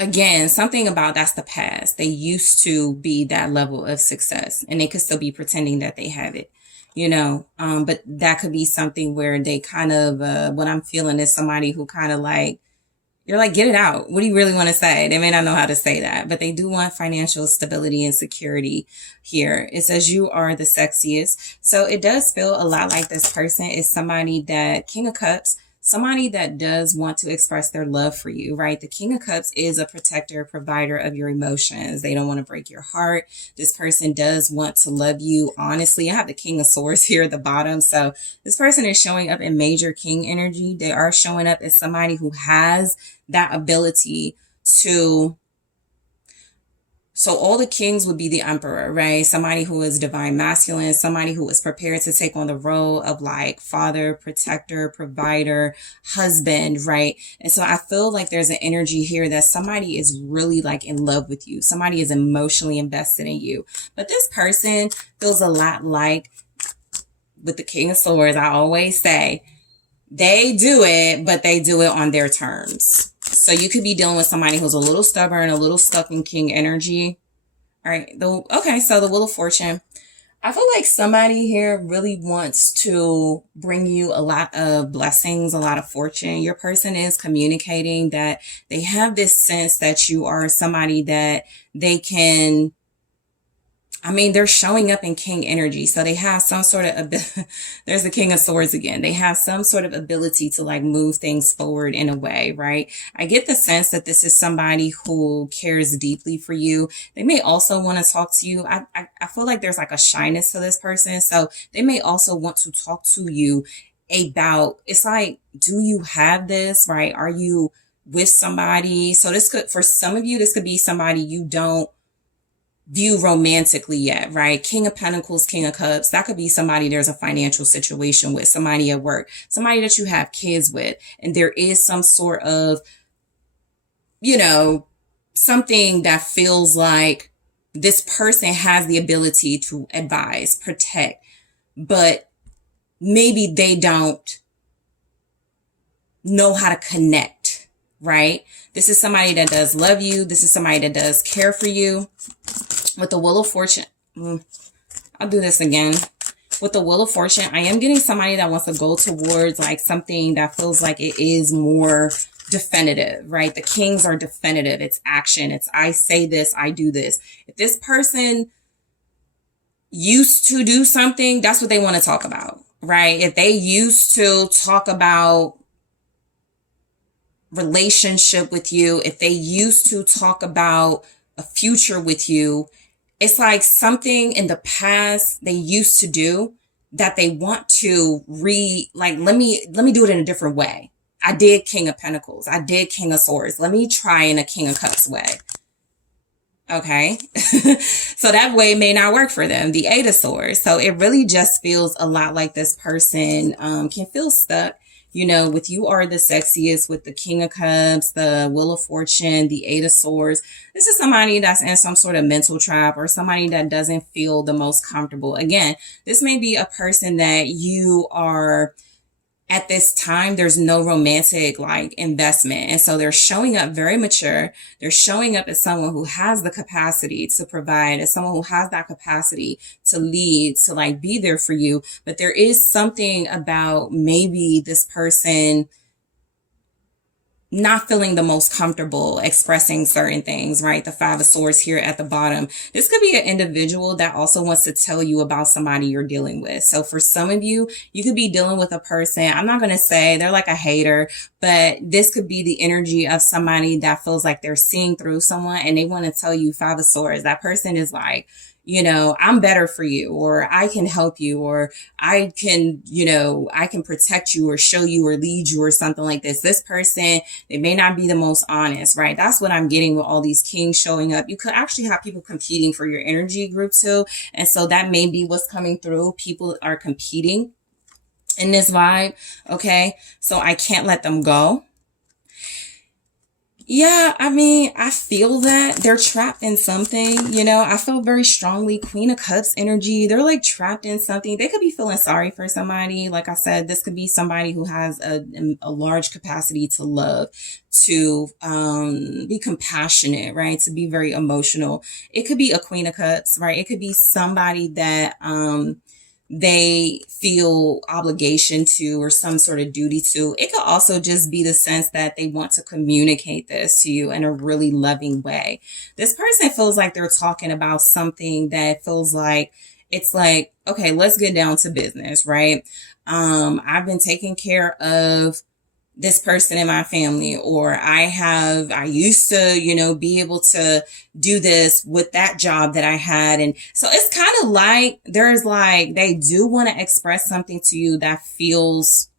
again, something about that's the past. They used to be that level of success, and they could still be pretending that they have it. But that could be something where they kind of, what I'm feeling is somebody who kind of like, you're like, get it out. What do you really want to say? They may not know how to say that, but they do want financial stability and security here. It says you are the sexiest. So it does feel a lot like this person is somebody that, King of Cups, somebody that does want to express their love for you, right? The King of Cups is a protector, provider of your emotions. They don't want to break your heart. This person does want to love you honestly. I have the King of Swords here at the bottom. So this person is showing up in major king energy. They are showing up as somebody who has that ability to, so all the kings would be the emperor, right? Somebody who is divine masculine, somebody who is prepared to take on the role of like father, protector, provider, husband, right? And so I feel like there's an energy here that somebody is really like in love with you. Somebody is emotionally invested in you. But this person feels a lot like, with the King of Swords, I always say, they do it, but they do it on their terms. So you could be dealing with somebody who's a little stubborn, a little stuck in king energy. All right. Okay. So the Wheel of Fortune. I feel like somebody here really wants to bring you a lot of blessings, a lot of fortune. Your person is communicating that they have this sense that you are somebody that they can, I mean, they're showing up in king energy. So they have some sort of, there's the king of swords again. They have some sort of ability to like move things forward in a way, right? I get the sense that this is somebody who cares deeply for you. They may also want to talk to you. I feel like there's like a shyness to this person. So they may also want to talk to you about, it's like, do you have this, right? Are you with somebody? So this could, for some of you, this could be somebody you don't view romantically yet, right? King of Pentacles, King of Cups. That could be somebody there's a financial situation with, somebody at work, somebody that you have kids with, and there is some sort of, you know, something that feels like this person has the ability to advise, protect, but maybe they don't know how to connect, right? This is somebody that does love you. This is somebody that does care for you. With the Wheel of Fortune, I'll do this again. With the Wheel of Fortune, I am getting somebody that wants to go towards like something that feels like it is more definitive, right? The kings are definitive. It's action. It's I say this, I do this. If this person used to do something, that's what they want to talk about, right? If they used to talk about relationship with you, if they used to talk about a future with you, it's like something in the past they used to do that they want to let me do it in a different way. I did King of Pentacles. I did King of Swords. Let me try in a King of Cups way. Okay. So that way may not work for them. The Eight of Swords. So it really just feels a lot like this person can feel stuck. You know, with you are the sexiest, with the King of Cups, the Wheel of Fortune, the Eight of Swords. This is somebody that's in some sort of mental trap or somebody that doesn't feel the most comfortable. Again, this may be a person that you are at this time, there's no romantic like investment. And so they're showing up very mature. They're showing up as someone who has the capacity to provide, as someone who has that capacity to lead, to like be there for you. But there is something about maybe this person not feeling the most comfortable expressing certain things, right? The Five of Swords here at the bottom. This could be an individual that also wants to tell you about somebody you're dealing with. So for some of you, you could be dealing with a person, I'm not going to say they're like a hater, but this could be the energy of somebody that feels like they're seeing through someone and they want to tell you Five of Swords. That person is like, you know, I'm better for you, or I can help you, or I can, you know, I can protect you or show you or lead you or something like this. This person, they may not be the most honest, right? That's what I'm getting with all these kings showing up. You could actually have people competing for your energy group too. And so that may be what's coming through. People are competing in this vibe. Okay. So I can't let them go. Yeah, I mean, I feel that they're trapped in something, you know, I feel very strongly Queen of Cups energy. They're like trapped in something. They could be feeling sorry for somebody. Like I said, this could be somebody who has a large capacity to love, to be compassionate, right? To be very emotional. It could be a Queen of Cups, right? It could be somebody that, they feel obligation to or some sort of duty to. It could also just be the sense that they want to communicate this to you in a really loving way. This person feels like they're talking about something that feels like it's like, okay, let's get down to business, right? I've been taking care of this person in my family, or I used to, you know, be able to do this with that job that I had. And so it's kind of like there's like, they do want to express something to you that feels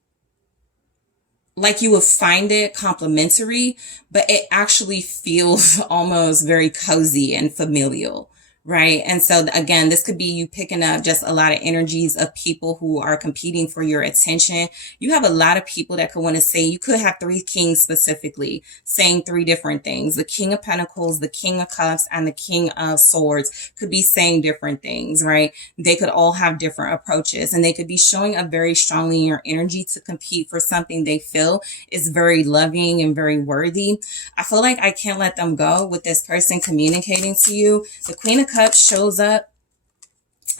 like you would find it complimentary, but it actually feels almost very cozy and familial. Right. And so again, this could be you picking up just a lot of energies of people who are competing for your attention. You have a lot of people that could want to say, you could have three kings specifically saying three different things. The King of Pentacles, the King of Cups, and the King of Swords could be saying different things, right? They could all have different approaches, and they could be showing up very strongly in your energy to compete for something they feel is very loving and very worthy. I feel like I can't let them go with this person communicating to you. The Queen of Cups shows up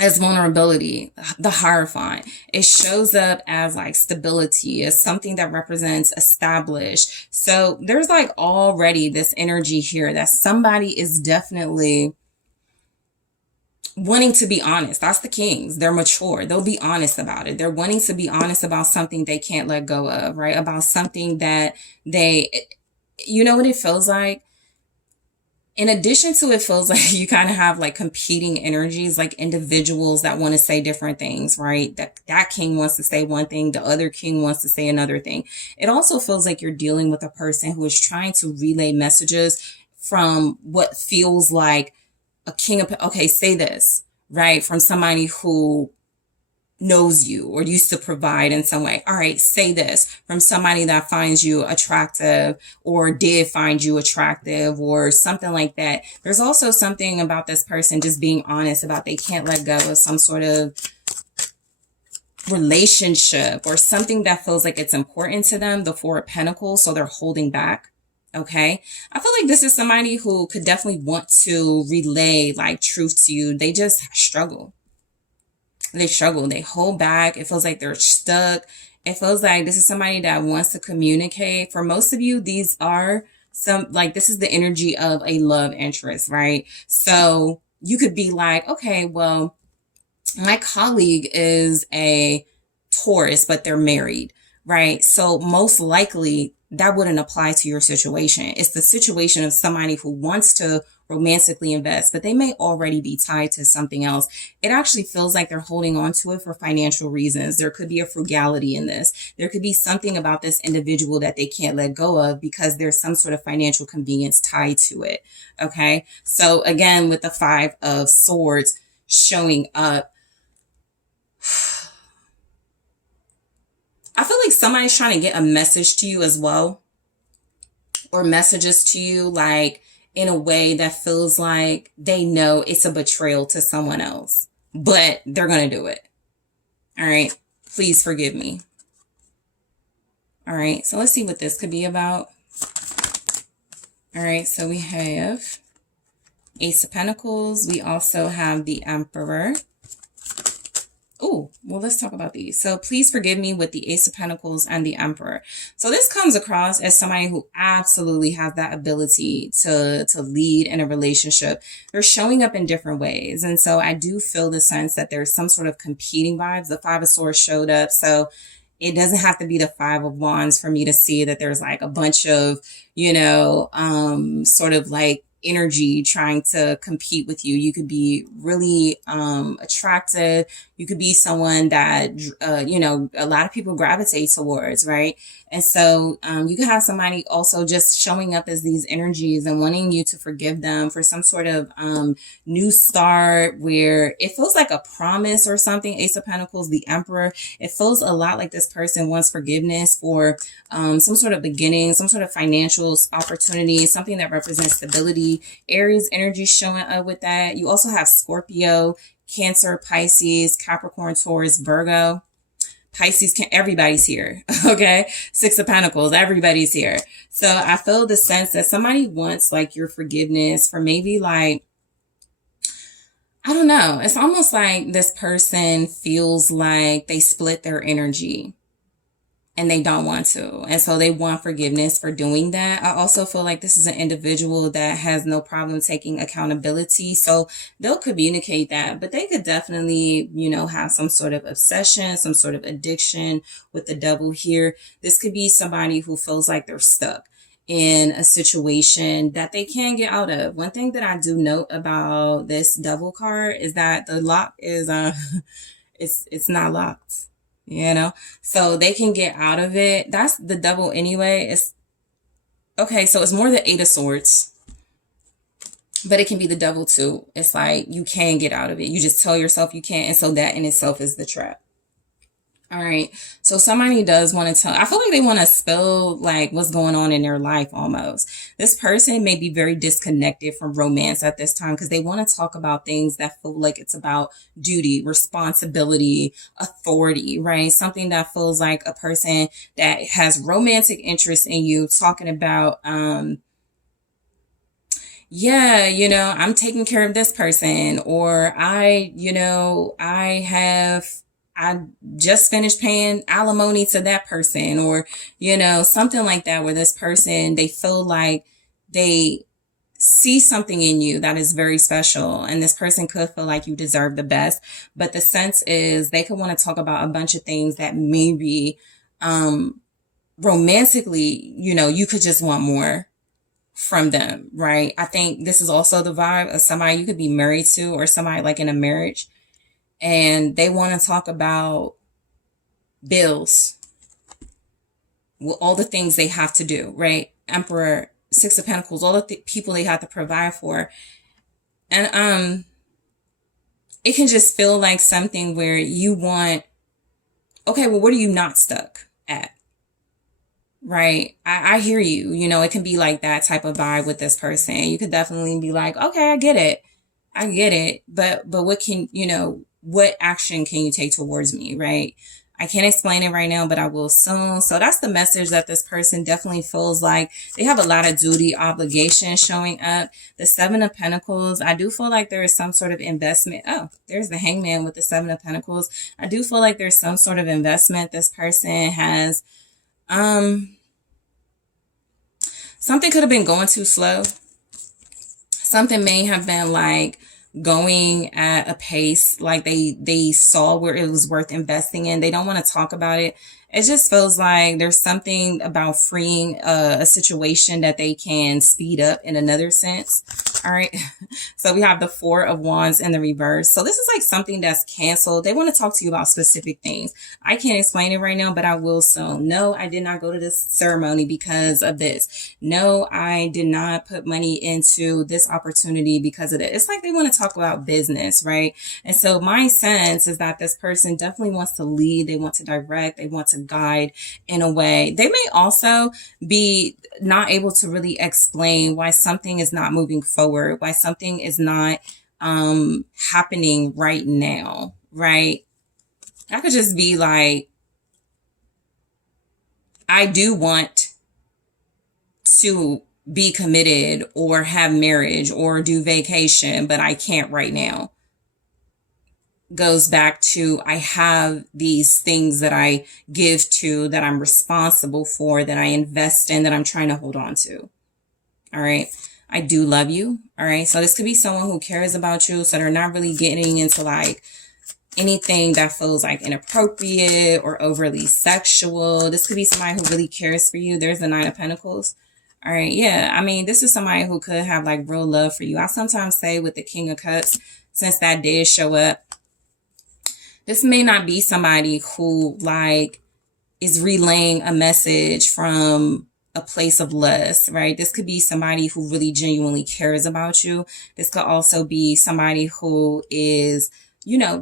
as vulnerability, the Hierophant. It shows up as like stability, as something that represents established. So there's like already this energy here that somebody is definitely wanting to be honest. That's the Kings. They're mature. They'll be honest about it. They're wanting to be honest about something they can't let go of, right? About something that they, you know what it feels like? In addition to, it feels like you kind of have like competing energies, like individuals that want to say different things, right? That king wants to say one thing, the other king wants to say another thing. It also feels like you're dealing with a person who is trying to relay messages from what feels like a king of, okay, say this, right? From somebody who knows you or used to provide in some way. All right, say this, from somebody that finds you attractive or did find you attractive or something like that. There's also something about this person just being honest about they can't let go of some sort of relationship or something that feels like it's important to them, the Four of Pentacles, so they're holding back. Okay. I feel like this is somebody who could definitely want to relay like truth to you. They just struggle. They struggle. They hold back. It feels like they're stuck. It feels like this is somebody that wants to communicate. For most of you, these are this is the energy of a love interest, right? So you could be like, okay, well, my colleague is a Taurus, but they're married, right? So most likely that wouldn't apply to your situation. It's the situation of somebody who wants to romantically invest, but they may already be tied to something else. It actually feels like they're holding on to it for financial reasons. There could be a frugality in this. There could be something about this individual that they can't let go of because there's some sort of financial convenience tied to it. Okay. So again, with the Five of Swords showing up, I feel like somebody's trying to get a message to you as well, or messages to you like in a way that feels like they know it's a betrayal to someone else, but they're going to do it. All right. Please forgive me. All right. So let's see what this could be about. All right. So we have Ace of Pentacles. We also have the Emperor. Oh, well, let's talk about these. So please forgive me with the Ace of Pentacles and the Emperor. So this comes across as somebody who absolutely has that ability to lead in a relationship. They're showing up in different ways. And so I do feel the sense that there's some sort of competing vibes. The Five of Swords showed up. So it doesn't have to be the Five of Wands for me to see that there's like a bunch of, sort of like energy trying to compete with you. You could be really attractive. You could be someone that, a lot of people gravitate towards, right? And so you could have somebody also just showing up as these energies and wanting you to forgive them for some sort of new start where it feels like a promise or something. Ace of Pentacles, the Emperor. It feels a lot like this person wants forgiveness for some sort of beginning, some sort of financial opportunity, something that represents stability. Aries energy showing up with that. You also have Scorpio, Cancer, Pisces, Capricorn, Taurus, Virgo. Pisces, everybody's here. Okay. Six of Pentacles, everybody's here. So I feel the sense that somebody wants like your forgiveness for maybe like, I don't know. It's almost like this person feels like they split their energy and they don't want to. And so they want forgiveness for doing that. I also feel like this is an individual that has no problem taking accountability. So they'll communicate that, but they could definitely, have some sort of obsession, some sort of addiction with the Devil here. This could be somebody who feels like they're stuck in a situation that they can't get out of. One thing that I do note about this Devil card is that the lock is, it's not locked. So they can get out of it. That's the Devil anyway. It's okay. So it's more the Eight of Swords, but it can be the Devil too. It's like you can get out of it. You just tell yourself you can't. And so that in itself is the trap. All right. So somebody does want to tell, I feel like they want to spill like what's going on in their life almost. This person may be very disconnected from romance at this time because they want to talk about things that feel like it's about duty, responsibility, authority, right? Something that feels like a person that has romantic interest in you talking about, yeah, I'm taking care of this person, or I just finished paying alimony to that person, or, something like that, where this person, they feel like they see something in you that is very special, and this person could feel like you deserve the best, but the sense is they could want to talk about a bunch of things that maybe romantically, you could just want more from them, right? I think this is also the vibe of somebody you could be married to, or somebody like in a marriage, and they want to talk about bills, well, all the things they have to do, right? Emperor, Six of Pentacles, all the people they have to provide for. And it can just feel like something where you want, okay, well, what are you not stuck at? Right. I hear you. It can be like that type of vibe with this person. You could definitely be like, okay, I get it. I get it. But what action can you take towards me? Right. I can't explain it right now, but I will soon. So that's the message that this person definitely feels like they have a lot of duty, obligation showing up. The Seven of Pentacles, I do feel like there is some sort of investment. Oh, there's the Hangman with the Seven of Pentacles. I do feel like there's some sort of investment this person has. Something could have been going too slow. Something may have been like going at a pace like they saw where it was worth investing in. They don't want to talk about it. It just feels like there's something about freeing a situation that they can speed up in another sense. All right. So we have the Four of Wands in the reverse. So this is like something that's canceled. They want to talk to you about specific things. I can't explain it right now, but I will soon. No, I did not go to this ceremony because of this. No, I did not put money into this opportunity because of it. It's like they want to talk about business, right? And so my sense is that this person definitely wants to lead. They want to direct. They want to guide in a way. They may also be not able to really explain why something is not moving forward, why something is not happening right now, right? I could just be like, I do want to be committed or have marriage or do vacation, but I can't right now. Goes back to, I have these things that I give to, that I'm responsible for, that I invest in, that I'm trying to hold on to. All right. I do love you. All right. So this could be someone who cares about you. So they're not really getting into like anything that feels like inappropriate or overly sexual. This could be somebody who really cares for you. There's the Nine of Pentacles. All right. Yeah. I mean, this is somebody who could have like real love for you. I sometimes say with the King of Cups, since that did show up, this may not be somebody who like is relaying a message from a place of lust, right? This could be somebody who really genuinely cares about you. This could also be somebody who is,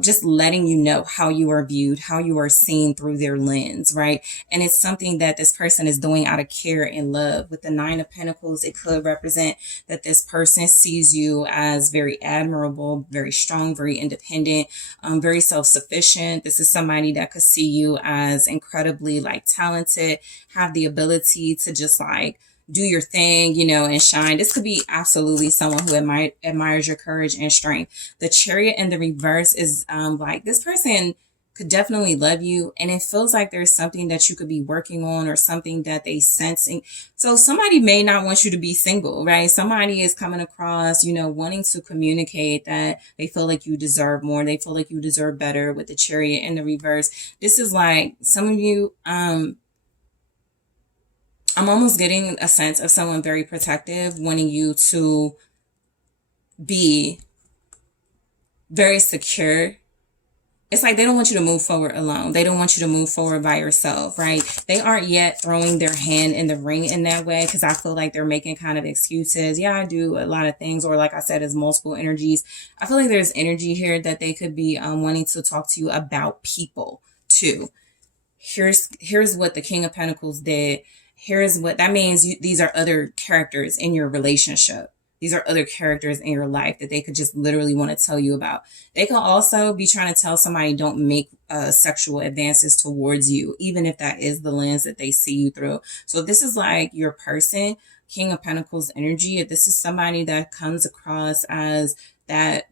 just letting you know how you are viewed, how you are seen through their lens, right? And it's something that this person is doing out of care and love. With the Nine of Pentacles, it could represent that this person sees you as very admirable, very strong, very independent, very self-sufficient. This is somebody that could see you as incredibly like talented, have the ability to just like do your thing, and shine. This could be absolutely someone who admires your courage and strength. The Chariot in the reverse is like this person could definitely love you, and it feels like there's something that you could be working on or something that they sensing. So somebody may not want you to be single, right? Somebody is coming across, wanting to communicate that they feel like you deserve more. They feel like you deserve better. With the Chariot in the reverse, this is like some of you, I'm almost getting a sense of someone very protective, wanting you to be very secure. It's like they don't want you to move forward alone. They don't want you to move forward by yourself, right? They aren't yet throwing their hand in the ring in that way, because I feel like they're making kind of excuses. Yeah, I do a lot of things, or like I said, it's multiple energies. I feel like there's energy here that they could be wanting to talk to you about people too. Here's what the King of Pentacles did. Here's what that means. These are other characters in your relationship, These are other characters in your life that they could just literally want to tell you about. They can also be trying to tell somebody don't make sexual advances towards you, even if that is the lens that they see you through. So if this is like your person, King of Pentacles energy, if this is somebody that comes across as that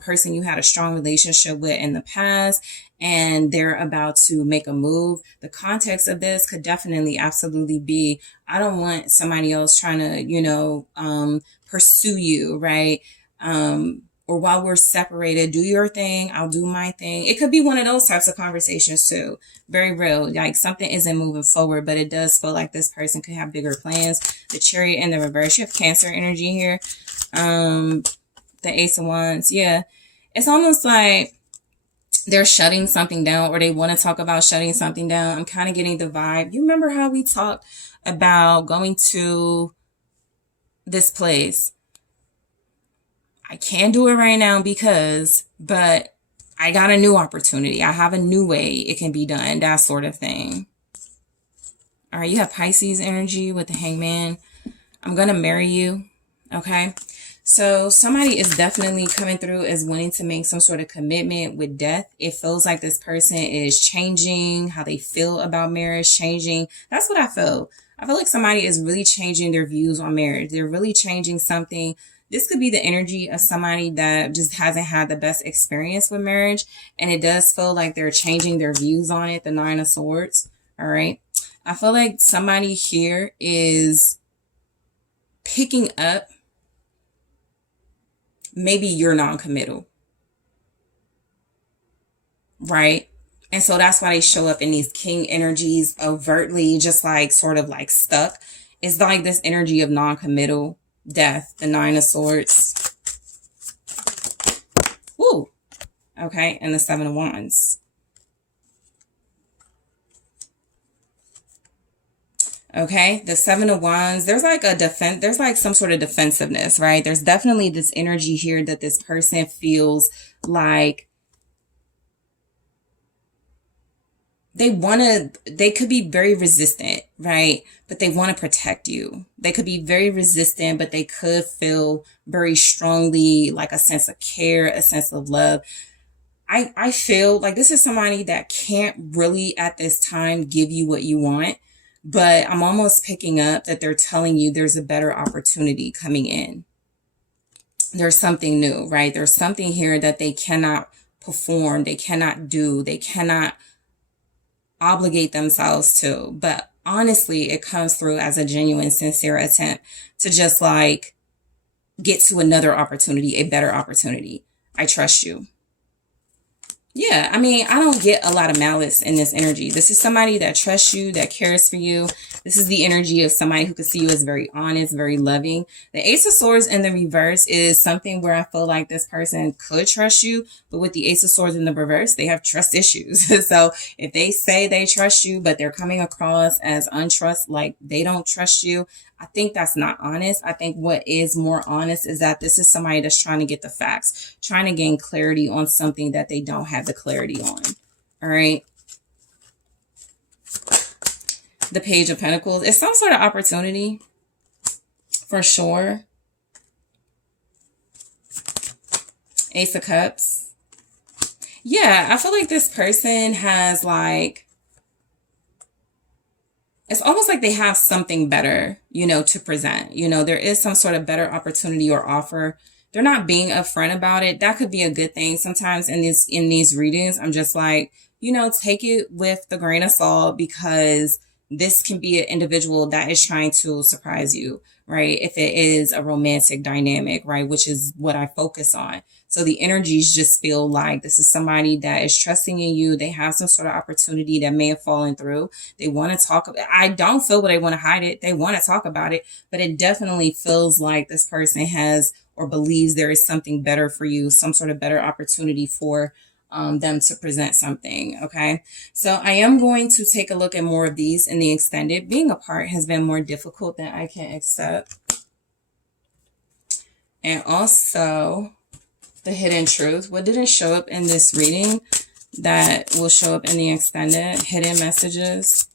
person you had a strong relationship with in the past and they're about to make a move, the context of this could definitely absolutely be, I don't want somebody else trying to, pursue you, right? Or while we're separated, do your thing, I'll do my thing. It could be one of those types of conversations too. Very real. Like something isn't moving forward, but it does feel like this person could have bigger plans. The Chariot in the reverse. You have Cancer energy here. The Ace of Wands. Yeah. It's almost like they're shutting something down, or they want to talk about shutting something down. I'm kind of getting the vibe. You remember how we talked about going to this place? I can't do it right now but I got a new opportunity. I have a new way it can be done, that sort of thing. All right, you have Pisces energy with the Hangman. I'm going to marry you, okay? So somebody is definitely coming through as wanting to make some sort of commitment with death. It feels like this person is changing how they feel about marriage, changing. That's what I feel. I feel like somebody is really changing their views on marriage. They're really changing something. This could be the energy of somebody that just hasn't had the best experience with marriage. And it does feel like they're changing their views on it. The Nine of Swords. All right. I feel like somebody here is picking up maybe you're non-committal, right? And so that's why they show up in these king energies overtly, just like sort of like stuck. It's like this energy of non-committal, death, the Nine of Swords. Woo. Okay. And the Seven of Wands. Okay, the Seven of Wands, there's like a defense, there's like some sort of defensiveness, right? There's definitely this energy here that this person feels like they could be very resistant, right? But they want to protect you. They could be very resistant, but they could feel very strongly like a sense of care, a sense of love. I feel like this is somebody that can't really at this time give you what you want. But I'm almost picking up that they're telling you there's a better opportunity coming in. There's something new, right? There's something here that they cannot perform. They cannot do. They cannot obligate themselves to. But honestly, it comes through as a genuine, sincere attempt to just like get to another opportunity, a better opportunity. I trust you. Yeah, I mean, I don't get a lot of malice in this energy. This is somebody that trusts you, that cares for you. This is the energy of somebody who can see you as very honest, very loving. The Ace of Swords in the reverse is something where I feel like this person could trust you, but with the Ace of Swords in the reverse, they have trust issues. So if they say they trust you, but they're coming across as untrust, like they don't trust you, I think that's not honest. I think what is more honest is that this is somebody that's trying to get the facts, trying to gain clarity on something that they don't have the clarity on. All right. The Page of Pentacles is some sort of opportunity for sure. Ace of Cups. Yeah, I feel like this person has like, it's almost like they have something better, to present. There is some sort of better opportunity or offer. They're not being upfront about it. That could be a good thing. Sometimes in these readings, I'm just like, take it with the grain of salt, because this can be an individual that is trying to surprise you, right? If it is a romantic dynamic, right? Which is what I focus on. So the energies just feel like this is somebody that is trusting in you. They have some sort of opportunity that may have fallen through. They want to talk about it. I don't feel that they want to hide it. They want to talk about it, but it definitely feels like this person has or believes there is something better for you, some sort of better opportunity for them to present something. Okay. So I am going to take a look at more of these in the extended. Being apart has been more difficult than I can accept. And also the hidden truth. What didn't show up in this reading that will show up in the extended? Hidden messages.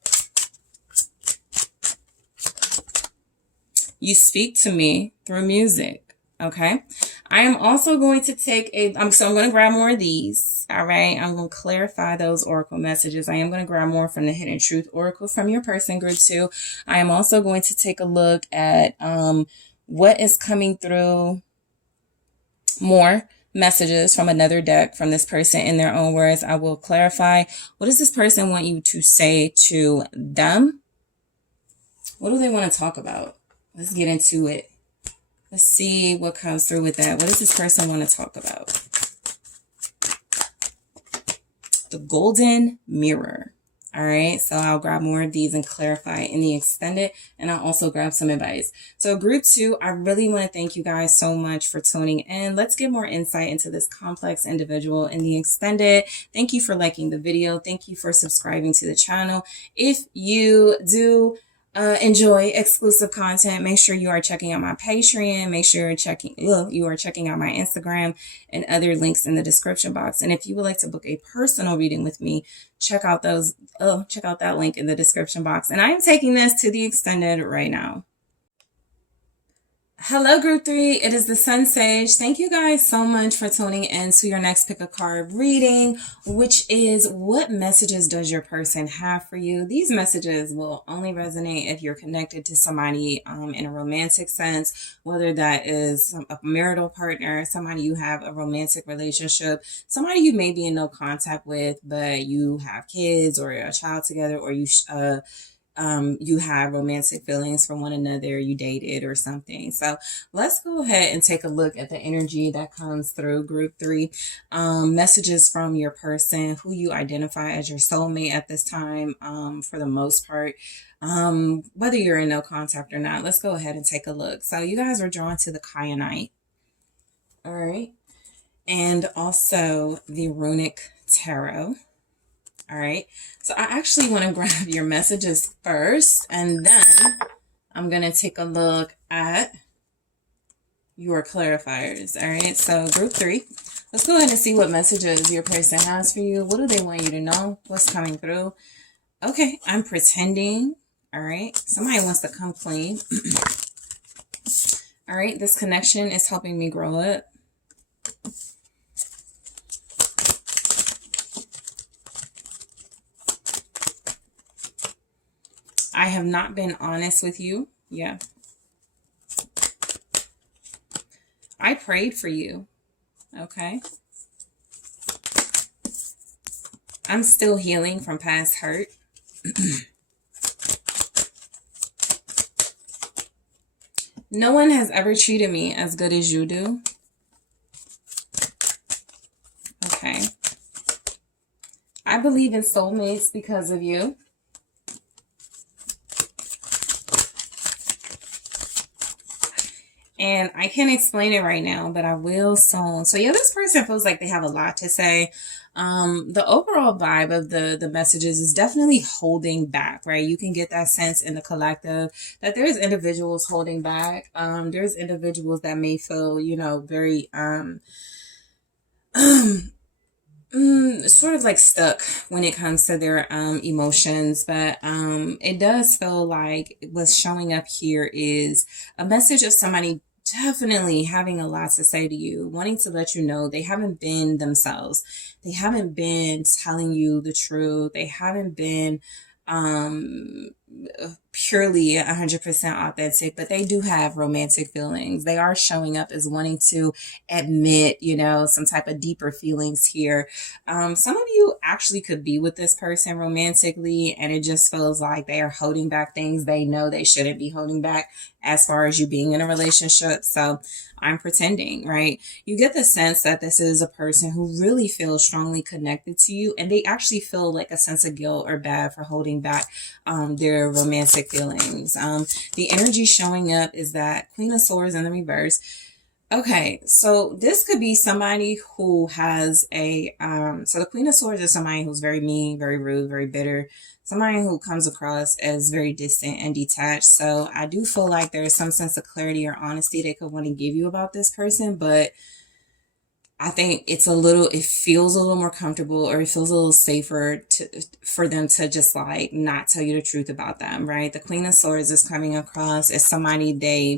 You speak to me through music. Okay. I am also going to take so I'm going to grab more of these. All right. I'm going to clarify those oracle messages. I am going to grab more from the Hidden Truth Oracle from your person group 2. I am also going to take a look at what is coming through, more messages from another deck from this person in their own words. I will clarify, what does this person want you to say to them? What do they want to talk about? Let's get into it. Let's see what comes through with that. What does this person want to talk about? The Golden Mirror. All right, so I'll grab more of these and clarify in the extended, and I'll also grab some advice. So group 2, I really want to thank you guys so much for tuning in. Let's get more insight into this complex individual in the extended. Thank you for liking the video. Thank you for subscribing to the channel. If you do enjoy exclusive content, make sure you are checking out my Patreon. Make sure you are checking out my Instagram and other links in the description box. And if you would like to book a personal reading with me, check out that link in the description box. And I am taking this to the extended right now. Hello, group 3. It is the SunSage. Thank you guys so much for tuning in to your next pick a card reading, which is, what messages does your person have for you? These messages will only resonate if you're connected to somebody in a romantic sense, whether that is a marital partner, somebody you have a romantic relationship, somebody you may be in no contact with, but you have kids or a child together, or you have romantic feelings for one another, you dated or something. So let's go ahead and take a look at the energy that comes through group 3. Messages from your person, who you identify as your soulmate at this time, for the most part, whether you're in no contact or not. Let's go ahead and take a look. So you guys are drawn to the Kyanite. All right. And also the Runic Tarot. All right, so I actually want to grab your messages first, and then I'm going to take a look at your clarifiers. All right, so group 3, let's go ahead and see what messages your person has for you. What do they want you to know? What's coming through? Okay, I'm pretending. All right, somebody wants to come clean. All right, this connection is helping me grow up. I have not been honest with you. Yeah. I prayed for you. Okay. I'm still healing from past hurt. No one has ever treated me as good as you do. Okay. I believe in soulmates because of you. And I can't explain it right now, but I will soon. So yeah, this person feels like they have a lot to say. The overall vibe of the messages is definitely holding back, right? You can get that sense in the collective that there's individuals holding back. There's individuals that may feel, very, sort of like stuck when it comes to their emotions, but it does feel like what's showing up here is a message of somebody definitely having a lot to say to you, wanting to let you know they haven't been themselves. They haven't been telling you the truth. They haven't been purely 100% authentic, but they do have romantic feelings. They are showing up as wanting to admit, some type of deeper feelings here. Some of you actually could be with this person romantically, and it just feels like they are holding back things they know they shouldn't be holding back as far as you being in a relationship. So I'm pretending, right? You get the sense that this is a person who really feels strongly connected to you, and they actually feel like a sense of guilt or bad for holding back their romantic feelings. The energy showing up is that Queen of Swords in the reverse. Okay, so this could be somebody who has so the Queen of Swords is somebody who's very mean, very rude, very bitter, somebody who comes across as very distant and detached. So I do feel like there's some sense of clarity or honesty they could want to give you about this person, but I think it feels a little more comfortable, or it feels a little safer for them to just like not tell you the truth about them, right? The Queen of Swords is coming across as somebody they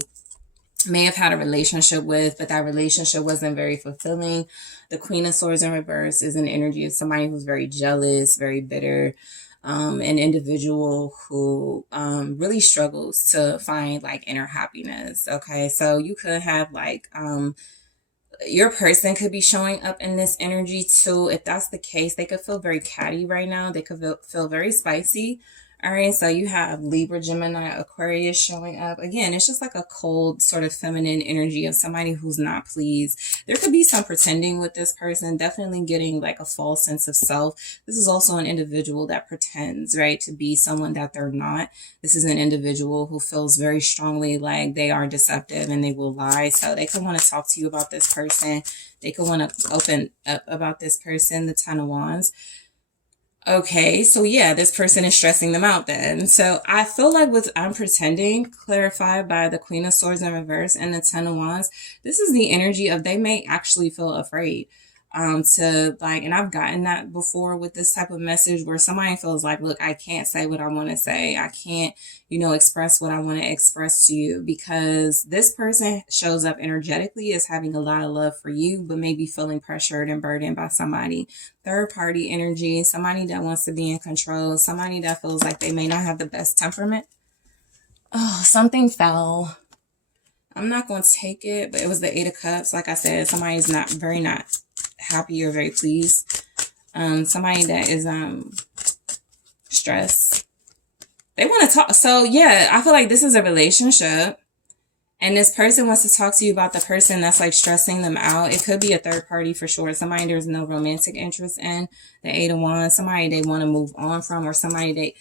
may have had a relationship with, but that relationship wasn't very fulfilling. The Queen of Swords in reverse is an energy of somebody who's very jealous, very bitter, an individual who really struggles to find like inner happiness. Okay, so you could have like your person could be showing up in this energy too. If that's the case, they could feel very catty right now. They could feel very spicy. All right, so you have Libra, Gemini, Aquarius showing up. Again, it's just like a cold, sort of feminine energy of somebody who's not pleased. There could be some pretending with this person, definitely getting like a false sense of self. This is also an individual that pretends, right, to be someone that they're not. This is an individual who feels very strongly like they are deceptive and they will lie. So they could want to talk to you about this person. They could want to open up about this person, the Ten of Wands. Okay, so yeah, this person is stressing them out then. So I feel like with I'm pretending, clarified by the Queen of Swords in reverse and the Ten of Wands, this is the energy of they may actually feel afraid. To like, and I've gotten that before with this type of message where somebody feels like, look, I can't say what I want to say. I can't, express what I want to express to you, because this person shows up energetically as having a lot of love for you, but maybe feeling pressured and burdened by somebody. Third party energy, somebody that wants to be in control, somebody that feels like they may not have the best temperament. Oh, something fell. I'm not going to take it, but it was the Eight of Cups. Like I said, somebody's not happy or very pleased. Somebody that is stressed. They want to talk. So yeah, I feel like this is a relationship, and this person wants to talk to you about the person that's like stressing them out. It could be a third party for sure. Somebody there's no romantic interest in, the Eight of Wands. Somebody they want to move on from, or somebody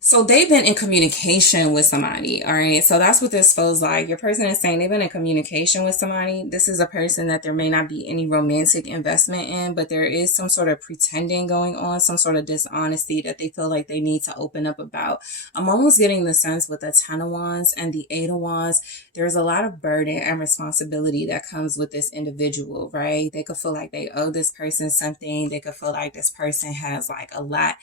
so they've been in communication with somebody, all right? So that's what this feels like. Your person is saying they've been in communication with somebody. This is a person that there may not be any romantic investment in, but there is some sort of pretending going on, some sort of dishonesty that they feel like they need to open up about. I'm almost getting the sense with the Ten of Wands and the Eight of Wands, there's a lot of burden and responsibility that comes with this individual, right? They could feel like they owe this person something. They could feel like this person has like a lot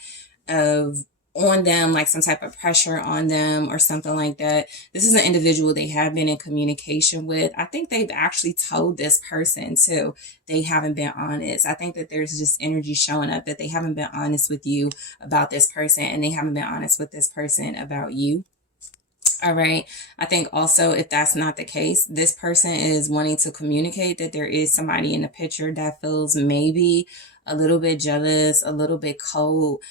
of on them, like some type of pressure on them or something like that. This is an individual they have been in communication with. I think they've actually told this person too. They haven't been honest. I think that there's just energy showing up that they haven't been honest with you about this person, and they haven't been honest with this person about you. All right. I think also if that's not the case, this person is wanting to communicate that there is somebody in the picture that feels maybe a little bit jealous, a little bit cold,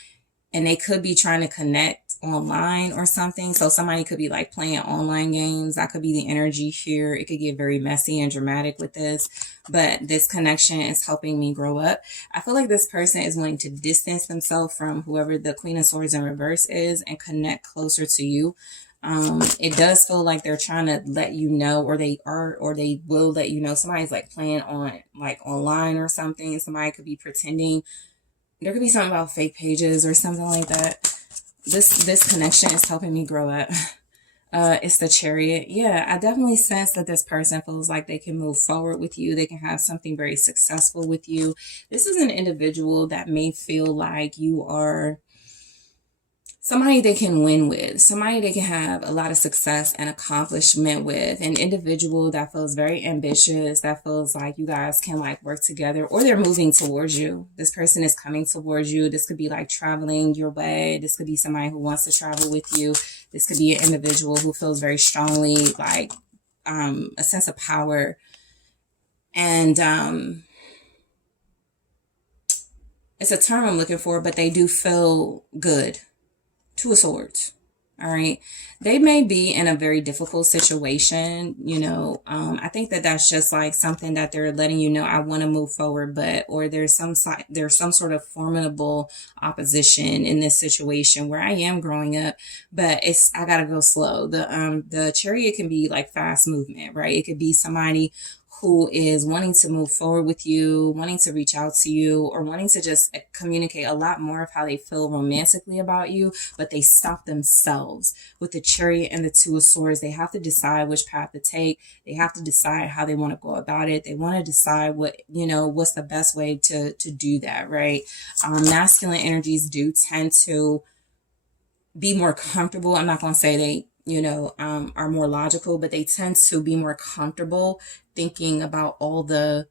and they could be trying to connect online or something. So somebody could be like playing online games. That could be the energy here. It could get very messy and dramatic with this, but this connection is helping me grow up. I feel like this person is wanting to distance themselves from whoever the Queen of Swords in reverse is and connect closer to you. It does feel like they're trying to let you know, or they will let you know. Somebody's like playing on like online or something. Somebody could be pretending. There could be something about fake pages or something like that. This connection is helping me grow up. It's the Chariot. Yeah, I definitely sense that this person feels like they can move forward with you. They can have something very successful with you. This is an individual that may feel like you are somebody they can win with, somebody they can have a lot of success and accomplishment with, an individual that feels very ambitious, that feels like you guys can like work together, or they're moving towards you. This person is coming towards you. This could be like traveling your way. This could be somebody who wants to travel with you. This could be an individual who feels very strongly like a sense of power. And it's a term I'm looking for, but they do feel good. Two of Swords. All right. They may be in a very difficult situation. I think that that's just like something that they're letting you know, I want to move forward, or there's some sort of formidable opposition in this situation where I am growing up, but I got to go slow. The Chariot can be like fast movement, right? It could be somebody who is wanting to move forward with you, wanting to reach out to you, or wanting to just communicate a lot more of how they feel romantically about you, but they stop themselves. With the Chariot and the Two of Swords, they have to decide which path to take. They have to decide how they want to go about it. They want to decide what's the best way to do that, right? Masculine energies do tend to be more comfortable. I'm not going to say they you know, are more logical, but they tend to be more comfortable thinking about all the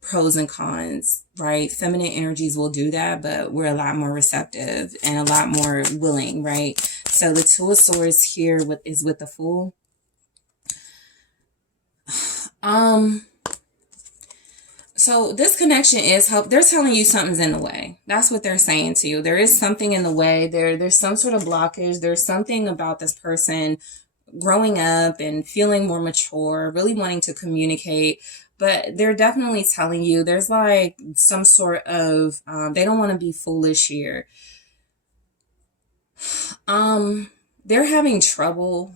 pros and cons, right? Feminine energies will do that, but we're a lot more receptive and a lot more willing, right? So the Two of Swords here is with the Fool. So this connection is help. They're telling you something's in the way. That's what they're saying to you. There is something in the way. There's some sort of blockage. There's something about this person growing up and feeling more mature, really wanting to communicate. But they're definitely telling you there's like some sort of, they don't want to be foolish here. They're having trouble.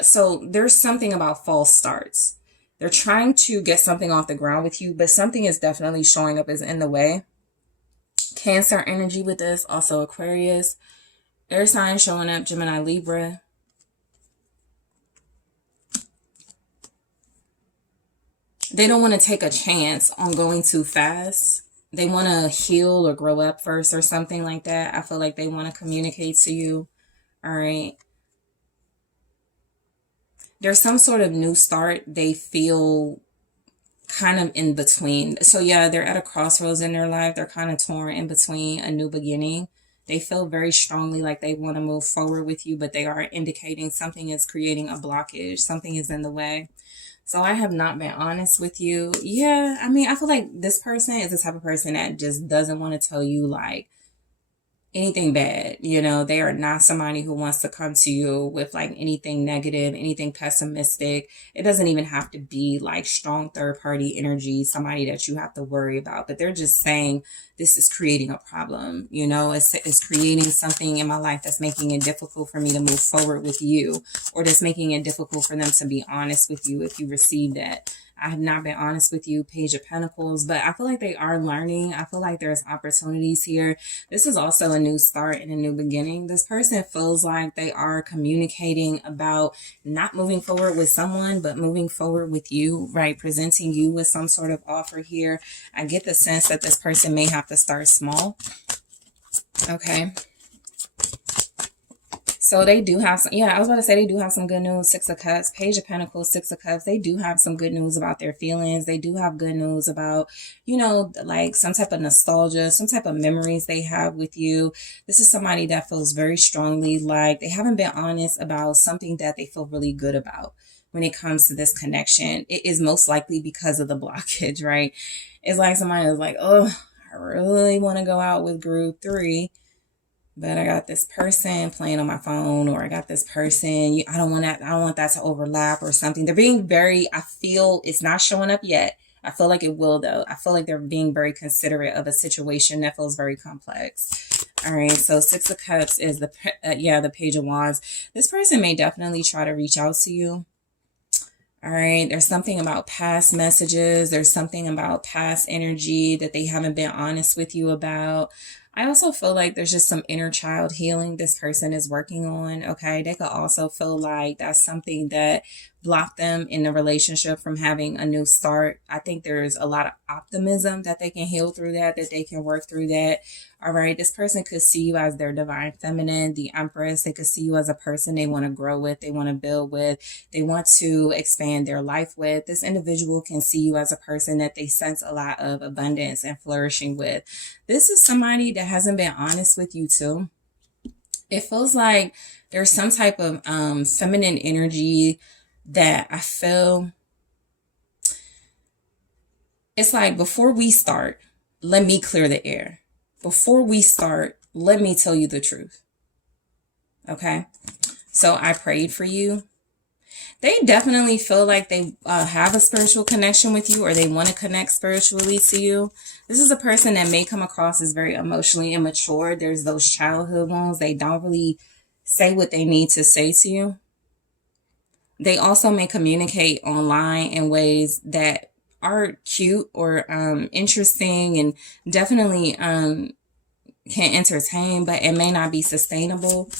So there's something about false starts. They're trying to get something off the ground with you, but something is definitely showing up as in the way. Cancer energy with this, also Aquarius. Air sign showing up, Gemini, Libra. They don't want to take a chance on going too fast. They want to heal or grow up first or something like that. I feel like they want to communicate to you. All right. There's some sort of new start. They feel kind of in between. So yeah, they're at a crossroads in their life. They're kind of torn in between a new beginning. They feel very strongly like they want to move forward with you, but they are indicating something is creating a blockage. Something is in the way. So I have not been honest with you. Yeah, I mean, I feel like this person is the type of person that just doesn't want to tell you like anything bad. You know, they are not somebody who wants to come to you with like anything negative, anything pessimistic. It doesn't even have to be like strong third party energy, somebody that you have to worry about, but they're just saying this is creating a problem. You know, it's creating something in my life that's making it difficult for me to move forward with you, or that's making it difficult for them to be honest with you if you receive that. I have not been honest with you, Page of Pentacles, but I feel like they are learning. I feel like there's opportunities here. This is also a new start and a new beginning. This person feels like they are communicating about not moving forward with someone, but moving forward with you, right? Presenting you with some sort of offer here. I get the sense that this person may have to start small. Okay. So they do have some, yeah, I was about to say they do have some good news. Six of Cups, Page of Pentacles, Six of Cups. They do have some good news about their feelings. They do have good news about, you know, like some type of nostalgia, some type of memories they have with you. This is somebody that feels very strongly like they haven't been honest about something that they feel really good about when it comes to this connection. It is most likely because of the blockage, right? It's like somebody is like, oh, I really want to go out with group 3. But I got this person playing on my phone, or I got this person. I don't want that to overlap or something. They're being very, I feel it's not showing up yet. I feel like it will though. I feel like they're being very considerate of a situation that feels very complex. All right. So Six of Cups is the Page of Wands. This person may definitely try to reach out to you. All right. There's something about past messages. There's something about past energy that they haven't been honest with you about. I also feel like there's just some inner child healing this person is working on. Okay. They could also feel like that's something that blocked them in the relationship from having a new start. I think there's a lot of optimism that they can heal through that they can work through that. All right. This person could see you as their divine feminine, the Empress. They could see you as a person they want to grow with, they want to build with, they want to expand their life with. This individual can see you as a person that they sense a lot of abundance and flourishing with. This is somebody that hasn't been honest with you too. It feels like there's some type of feminine energy that I feel. It's like, before we start, let me clear the air. Before we start, let me tell you the truth. Okay. So I prayed for you. They definitely feel like they have a spiritual connection with you, or they want to connect spiritually to you. This is a person that may come across as very emotionally immature. There's those childhood wounds. They don't really say what they need to say to you. They also may communicate online in ways that are cute or interesting, and definitely can entertain, but it may not be sustainable.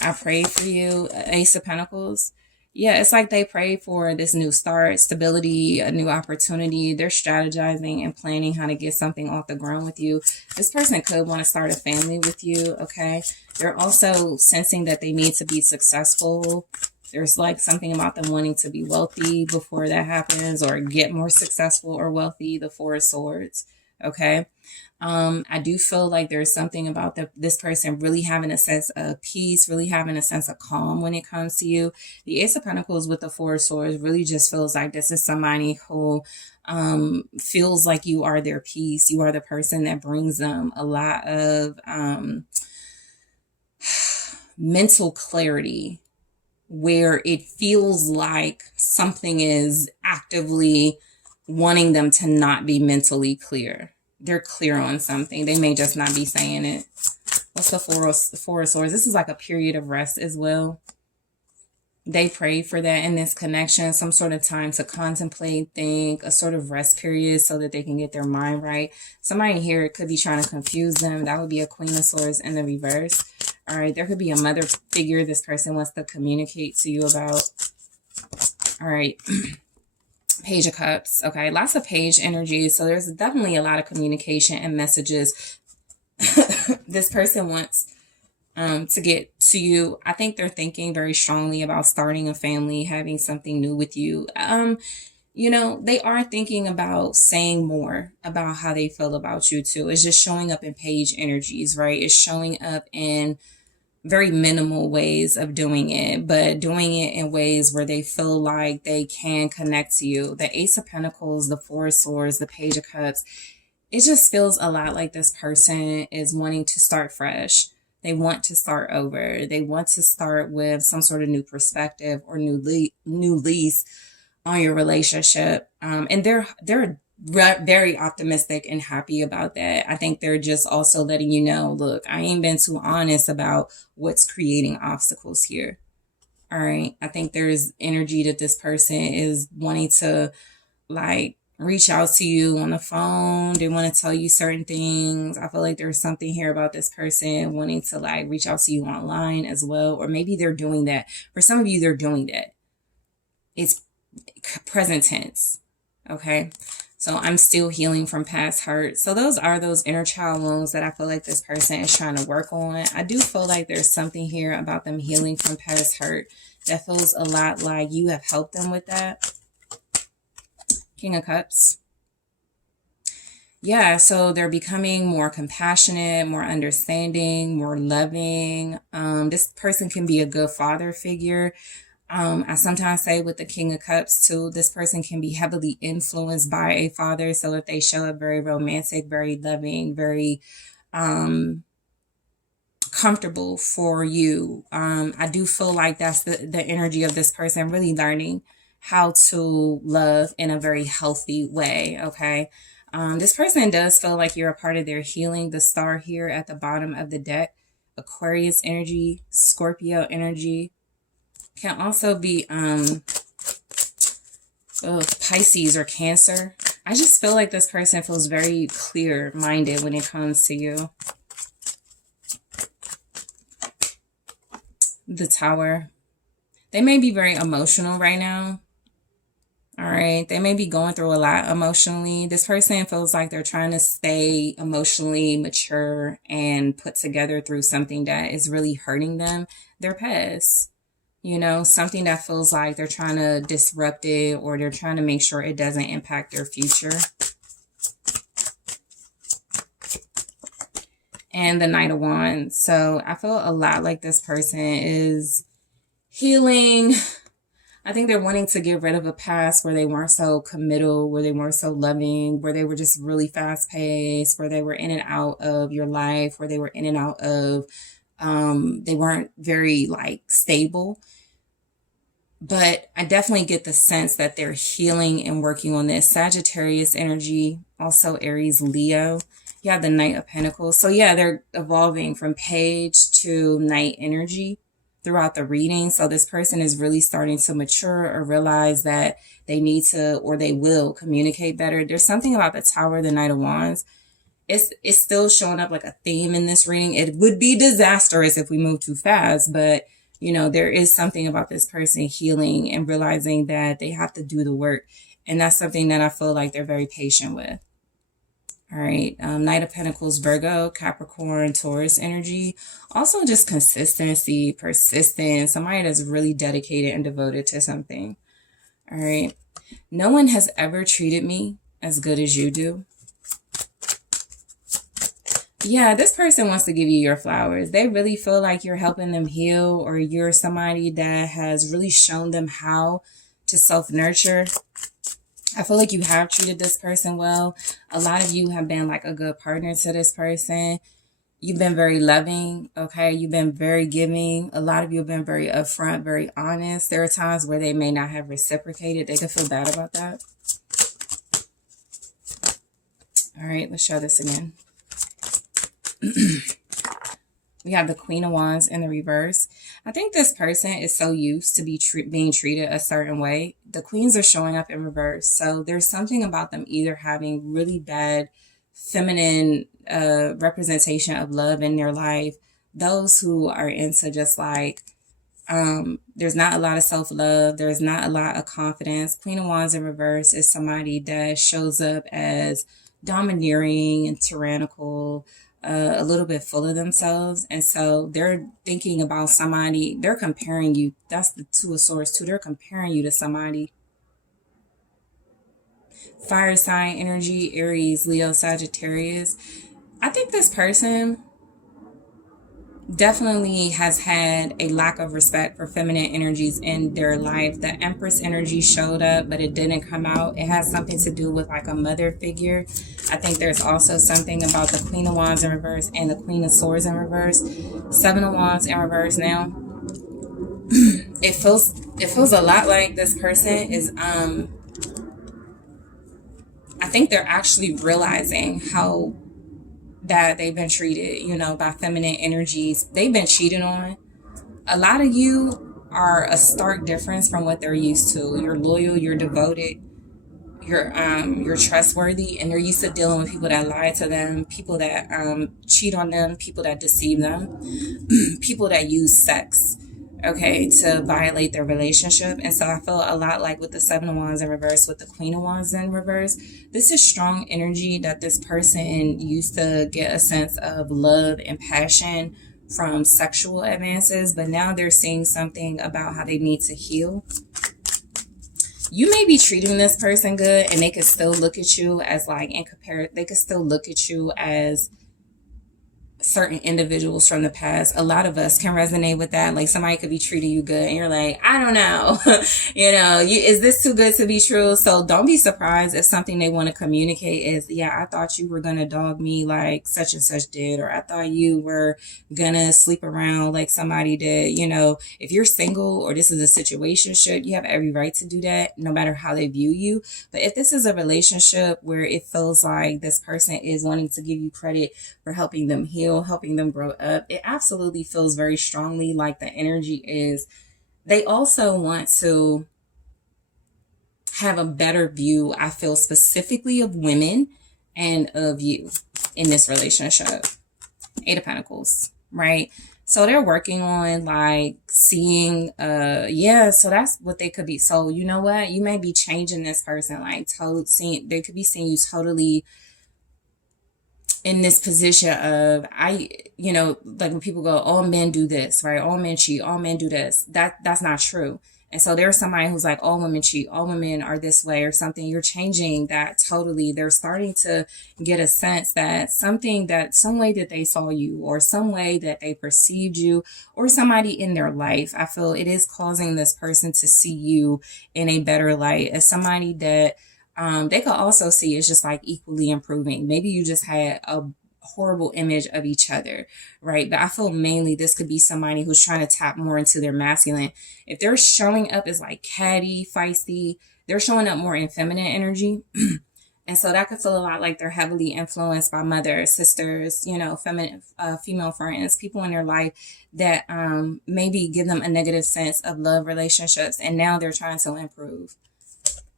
I pray for you, Ace of Pentacles. Yeah, it's like they pray for this new start, stability, a new opportunity. They're strategizing and planning how to get something off the ground with you. This person could want to start a family with you, okay? They're also sensing that they need to be successful There's like something about them wanting to be wealthy before that happens, or get more successful or wealthy, the Four of Swords. Okay. I do feel like there's something about this person really having a sense of peace, really having a sense of calm when it comes to you. The Ace of Pentacles with the Four of Swords really just feels like this is somebody who feels like you are their peace. You are the person that brings them a lot of mental clarity, where it feels like something is actively wanting them to not be mentally clear. They're clear on something. They may just not be saying it. What's the Four of Swords? This is like a period of rest as well. They pray for that in this connection, some sort of time to contemplate, think, a sort of rest period so that they can get their mind right. Somebody here could be trying to confuse them. That would be a Queen of Swords in the reverse. All right, there could be a mother figure this person wants to communicate to you about. All right. Page of Cups. Okay, lots of page energy. So there's definitely a lot of communication and messages this person wants to get to you. I think they're thinking very strongly about starting a family, having something new with you. You know, they are thinking about saying more about how they feel about you too. It's just showing up in page energies, right? It's showing up in very minimal ways of doing it, but doing it in ways where they feel like they can connect to you. The Ace of Pentacles, the Four of Swords, the Page of Cups, it just feels a lot like this person is wanting to start fresh. They want to start over. They want to start with some sort of new perspective or new lease on your relationship. And they're very optimistic and happy about that. I think they're just also letting you know, look, I ain't been too honest about what's creating obstacles here. All right. I think there's energy that this person is wanting to like reach out to you on the phone. They want to tell you certain things. I feel like there's something here about this person wanting to like reach out to you online as well. Or maybe they're doing that. For some of you, they're doing that. It's present tense. Okay. So I'm still healing from past hurt. So those are those inner child wounds that I feel like this person is trying to work on. I do feel like there's something here about them healing from past hurt that feels a lot like you have helped them with that. King of Cups. Yeah, so they're becoming more compassionate, more understanding, more loving. This person can be a good father figure. I sometimes say with the King of Cups too, this person can be heavily influenced by a father. So if they show up very romantic, very loving, very comfortable for you, I do feel like that's the energy of this person, really learning how to love in a very healthy way. Okay. This person does feel like you're a part of their healing. The star here at the bottom of the deck, Aquarius energy, Scorpio energy, can also be Pisces or Cancer. I just feel like this person feels very clear-minded when it comes to you. The Tower. They may be very emotional right now. All right. They may be going through a lot emotionally. This person feels like they're trying to stay emotionally mature and put together through something that is really hurting them. Their past. You know, something that feels like they're trying to disrupt it, or they're trying to make sure it doesn't impact their future. And the Knight of Wands. So I feel a lot like this person is healing. I think they're wanting to get rid of a past where they weren't so committal, where they weren't so loving, where they were just really fast paced, where they were in and out of your life, where they were in and out of, they weren't very like stable. But I definitely get the sense that they're healing and working on this. Sagittarius energy, also Aries, Leo. You have the Knight of Pentacles. So yeah, they're evolving from page to Knight energy throughout the reading. So this person is really starting to mature or realize that they need to, or they will communicate better. There's something about the Tower, the Knight of Wands. It's still showing up like a theme in this reading. It would be disastrous if we move too fast, but you know, there is something about this person healing and realizing that they have to do the work. And that's something that I feel like they're very patient with. All right. Knight of Pentacles, Virgo, Capricorn, Taurus energy. Also just consistency, persistence. Somebody that's really dedicated and devoted to something. All right. No one has ever treated me as good as you do. Yeah, this person wants to give you your flowers. They really feel like you're helping them heal, or you're somebody that has really shown them how to self-nurture. I feel like you have treated this person well. A lot of you have been like a good partner to this person. You've been very loving, okay? You've been very giving. A lot of you have been very upfront, very honest. There are times where they may not have reciprocated. They could feel bad about that. All right, let's show this again. We have the Queen of Wands in the reverse. I think this person is so used to being treated a certain way. The queens are showing up in reverse. So there's something about them either having really bad feminine representation of love in their life. Those who are into just like, there's not a lot of self-love. There's not a lot of confidence. Queen of Wands in reverse is somebody that shows up as domineering and tyrannical, a little bit full of themselves. And so they're thinking about somebody, they're comparing you. That's the Two of Swords too. They're comparing you to somebody. Fire sign energy, Aries, Leo, Sagittarius. I think this person definitely has had a lack of respect for feminine energies in their life. The Empress energy showed up, but it didn't come out. It has something to do with like a mother figure. I think there's also something about the Queen of Wands in reverse and the Queen of Swords in reverse. Seven of Wands in reverse now. It feels a lot like this person is I think they're actually realizing how that they've been treated, you know, by feminine energies. They've been cheated on. A lot of you are a stark difference from what they're used to. You're loyal, you're devoted, you're trustworthy, and they're used to dealing with people that lie to them, people that cheat on them, people that deceive them, people that use sex, okay, to violate their relationship. And so I feel a lot like with the Seven of Wands in reverse, with the Queen of Wands in reverse, this is strong energy that this person used to get a sense of love and passion from sexual advances, but now they're seeing something about how they need to heal. You may be treating this person good and they could still look at you as like, they could still look at you as certain individuals from the past. A lot of us can resonate with that. Like somebody could be treating you good and you're like, I don't know, you know, is this too good to be true? So don't be surprised if something they want to communicate is, yeah, I thought you were going to dog me like such and such did, or I thought you were gonna sleep around like somebody did. You know, if you're single or this is a situationship, you have every right to do that no matter how they view you. But if this is a relationship where it feels like this person is wanting to give you credit for helping them heal, helping them grow up, it absolutely feels very strongly like the energy is they also want to have a better view, I feel, specifically of women and of you in this relationship. Eight of Pentacles, right? So they're working on like seeing, so that's what they could be. So you know what? You may be changing this person, like they could be seeing you totally in this position of, you know, like when people go, all men do this, right? All men cheat, all men do this. That's not true. And so there's somebody who's like, all women cheat, all women are this way or something. You're changing that totally. They're starting to get a sense that some way that they saw you, or some way that they perceived you, or somebody in their life, I feel it is causing this person to see you in a better light as somebody that they could also see is just like equally improving. Maybe you just had a horrible image of each other, right? But I feel mainly this could be somebody who's trying to tap more into their masculine. If they're showing up as like catty, feisty, they're showing up more in feminine energy. And so that could feel a lot like they're heavily influenced by mothers, sisters, you know, female friends, people in their life that maybe give them a negative sense of love relationships. And now they're trying to improve.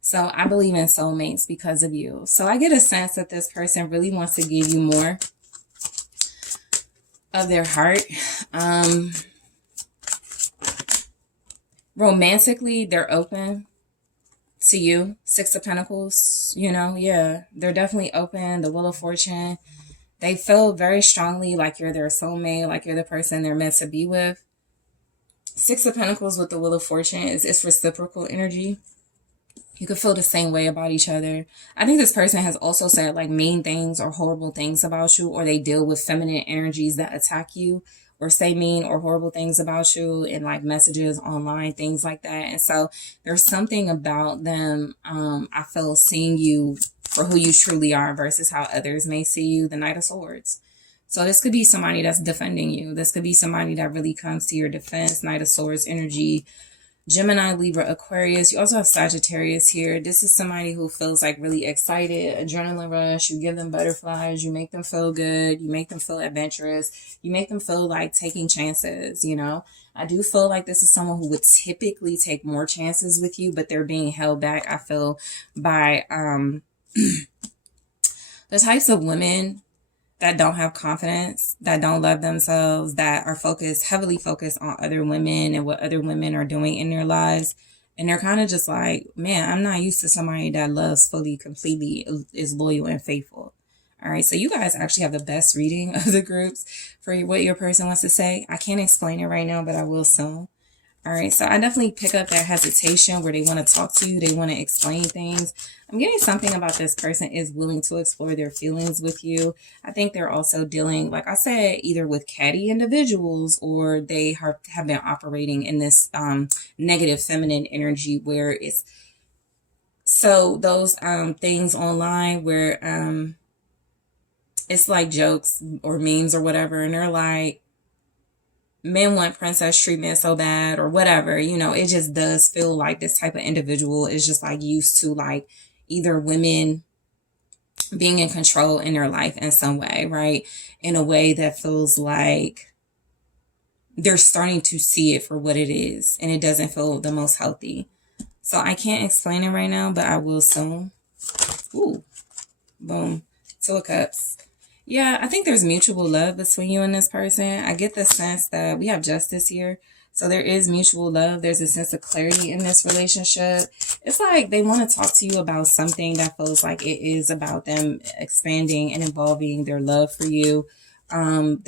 So I believe in soulmates because of you. So I get a sense that this person really wants to give you more of their heart. Romantically, they're open to you. Six of Pentacles, you know, yeah, they're definitely open. The Wheel of Fortune. They feel very strongly like you're their soulmate, like you're the person they're meant to be with. Six of Pentacles with the Wheel of Fortune is it's reciprocal energy. You could feel the same way about each other. I think this person has also said like mean things or horrible things about you, or they deal with feminine energies that attack you or say mean or horrible things about you in like messages online, things like that. And so there's something about them, I feel, seeing you for who you truly are versus how others may see you. The Knight of Swords. So this could be somebody that's defending you. This could be somebody that really comes to your defense. Knight of Swords energy. Gemini, Libra, Aquarius. You also have Sagittarius here. This is somebody who feels like really excited, adrenaline rush. You give them butterflies. You make them feel good. You make them feel adventurous. You make them feel like taking chances, you know. I do feel like this is someone who would typically take more chances with you, but they're being held back, I feel, by the types of women that don't have confidence, that don't love themselves, that are heavily focused on other women and what other women are doing in their lives. And they're kind of just like, man, I'm not used to somebody that loves fully, completely, is loyal and faithful. All right, so you guys actually have the best reading of the groups for what your person wants to say. I can't explain it right now, but I will soon. All right, so I definitely pick up that hesitation where they want to talk to you. They want to explain things. I'm getting something about this person is willing to explore their feelings with you. I think they're also dealing, like I said, either with catty individuals or they have been operating in this negative feminine energy where it's, so those things online where it's like jokes or memes or whatever, and they're like, men want princess treatment so bad or whatever, you know, it just does feel like this type of individual is just like used to like either women being in control in their life in some way, right? In a way that feels like they're starting to see it for what it is, and it doesn't feel the most healthy. So I can't explain it right now, but I will soon. Ooh, boom. Two of Cups. Yeah, I think there's mutual love between you and this person. I get the sense that we have justice here. So there is mutual love. There's a sense of clarity in this relationship. It's like they want to talk to you about something that feels like it is about them expanding and involving their love for you. Five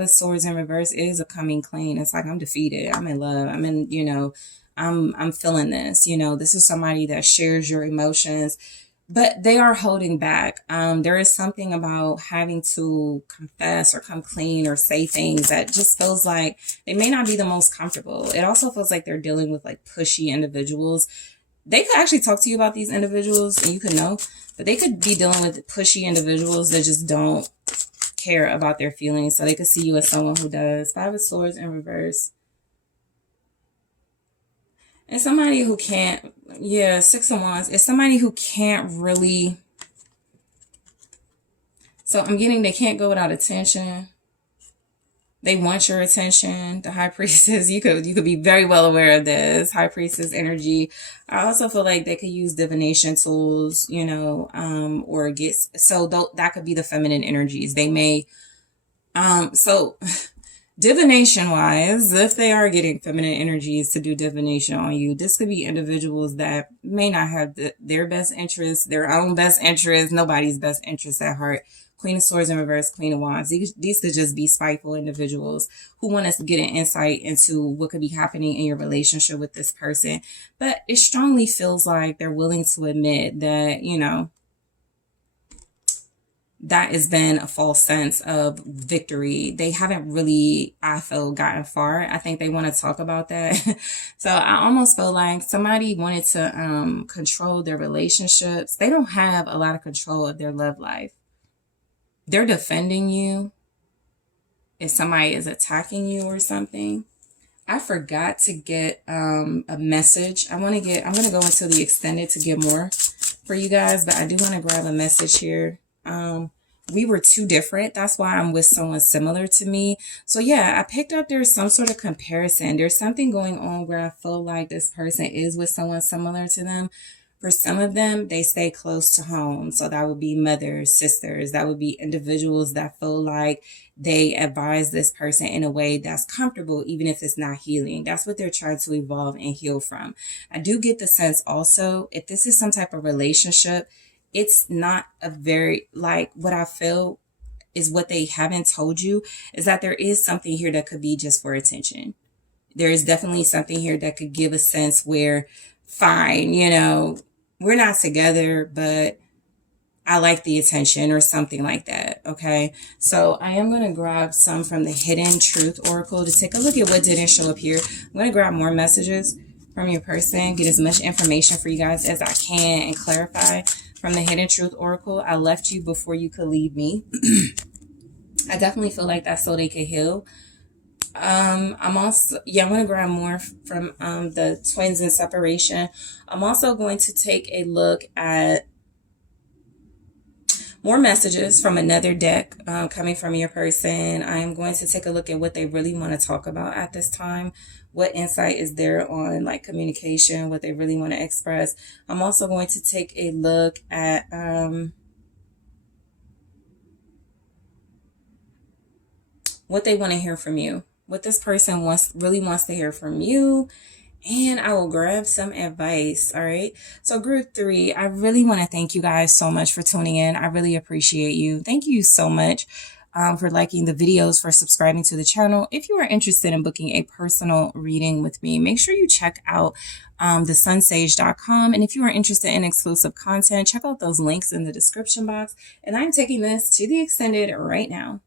of Swords in reverse is a coming clean. It's like I'm defeated. I'm in love. I'm in, you know, I'm feeling this. You know, this is somebody that shares your emotions. But they are holding back. There is something about having to confess or come clean or say things that just feels like they may not be the most comfortable. It also feels like they're dealing with like pushy individuals. They could actually talk to you about these individuals and you could know, but they could be dealing with pushy individuals that just don't care about their feelings. So they could see you as someone who does. Five of Swords in reverse. And somebody who can't, yeah, Six of Wands. It's somebody who can't really, so I'm getting they can't go without attention. They want your attention. The High Priestess, you could be very well aware of this. High Priestess energy. I also feel like they could use divination tools, you know, or get, so that could be the feminine energies. They may, so divination wise, if they are getting feminine energies to do divination on you, this could be individuals that may not have their best interests, their own best interests, nobody's best interests at heart. Queen of Swords in reverse, Queen of Wands. These could just be spiteful individuals who want us to get an insight into what could be happening in your relationship with this person. But it strongly feels like they're willing to admit that, you know, that has been a false sense of victory. They haven't really, I feel, gotten far. I think they want to talk about that. So I almost feel like somebody wanted to control their relationships. They don't have a lot of control of their love life. They're defending you if somebody is attacking you or something. I forgot to get a message. I'm going to go into the extended to get more for you guys, but I do want to grab a message here. We were too different. That's why I'm with someone similar to me. So yeah, I picked up there's some sort of comparison. There's something going on where I feel like this person is with someone similar to them For some of them, they stay close to home. So that would be mothers, sisters. That would be individuals that feel like they advise this person in a way that's comfortable, even if it's not healing. That's what they're trying to evolve and heal from. I do get the sense also, if this is some type of relationship, it's not a very, like, what I feel is what they haven't told you is that there is something here that could be just for attention. There is definitely something here that could give a sense where, fine, you know, we're not together, but I like the attention or something like that. Okay. So I am going to grab some from the Hidden Truth Oracle to take a look at what didn't show up here. I'm going to grab more messages from your person, get as much information for you guys as I can, and clarify from the Hidden Truth Oracle. I left you before you could leave me. I definitely feel like that's so they could heal. I'm also, I'm going to grab more from the twins in separation. I'm also going to take a look at more messages from another deck coming from your person. I'm going to take a look at what they really want to talk about at this time. What insight is there on like communication, what they really want to express. I'm also going to take a look at what they want to hear from you. What this person really wants to hear from you. And I will grab some advice. All right. So group 3, I really want to thank you guys so much for tuning in. I really appreciate you. Thank you so much for liking the videos, for subscribing to the channel. If you are interested in booking a personal reading with me, make sure you check out TheSunSage.com. And if you are interested in exclusive content, check out those links in the description box. And I'm taking this to the extended right now.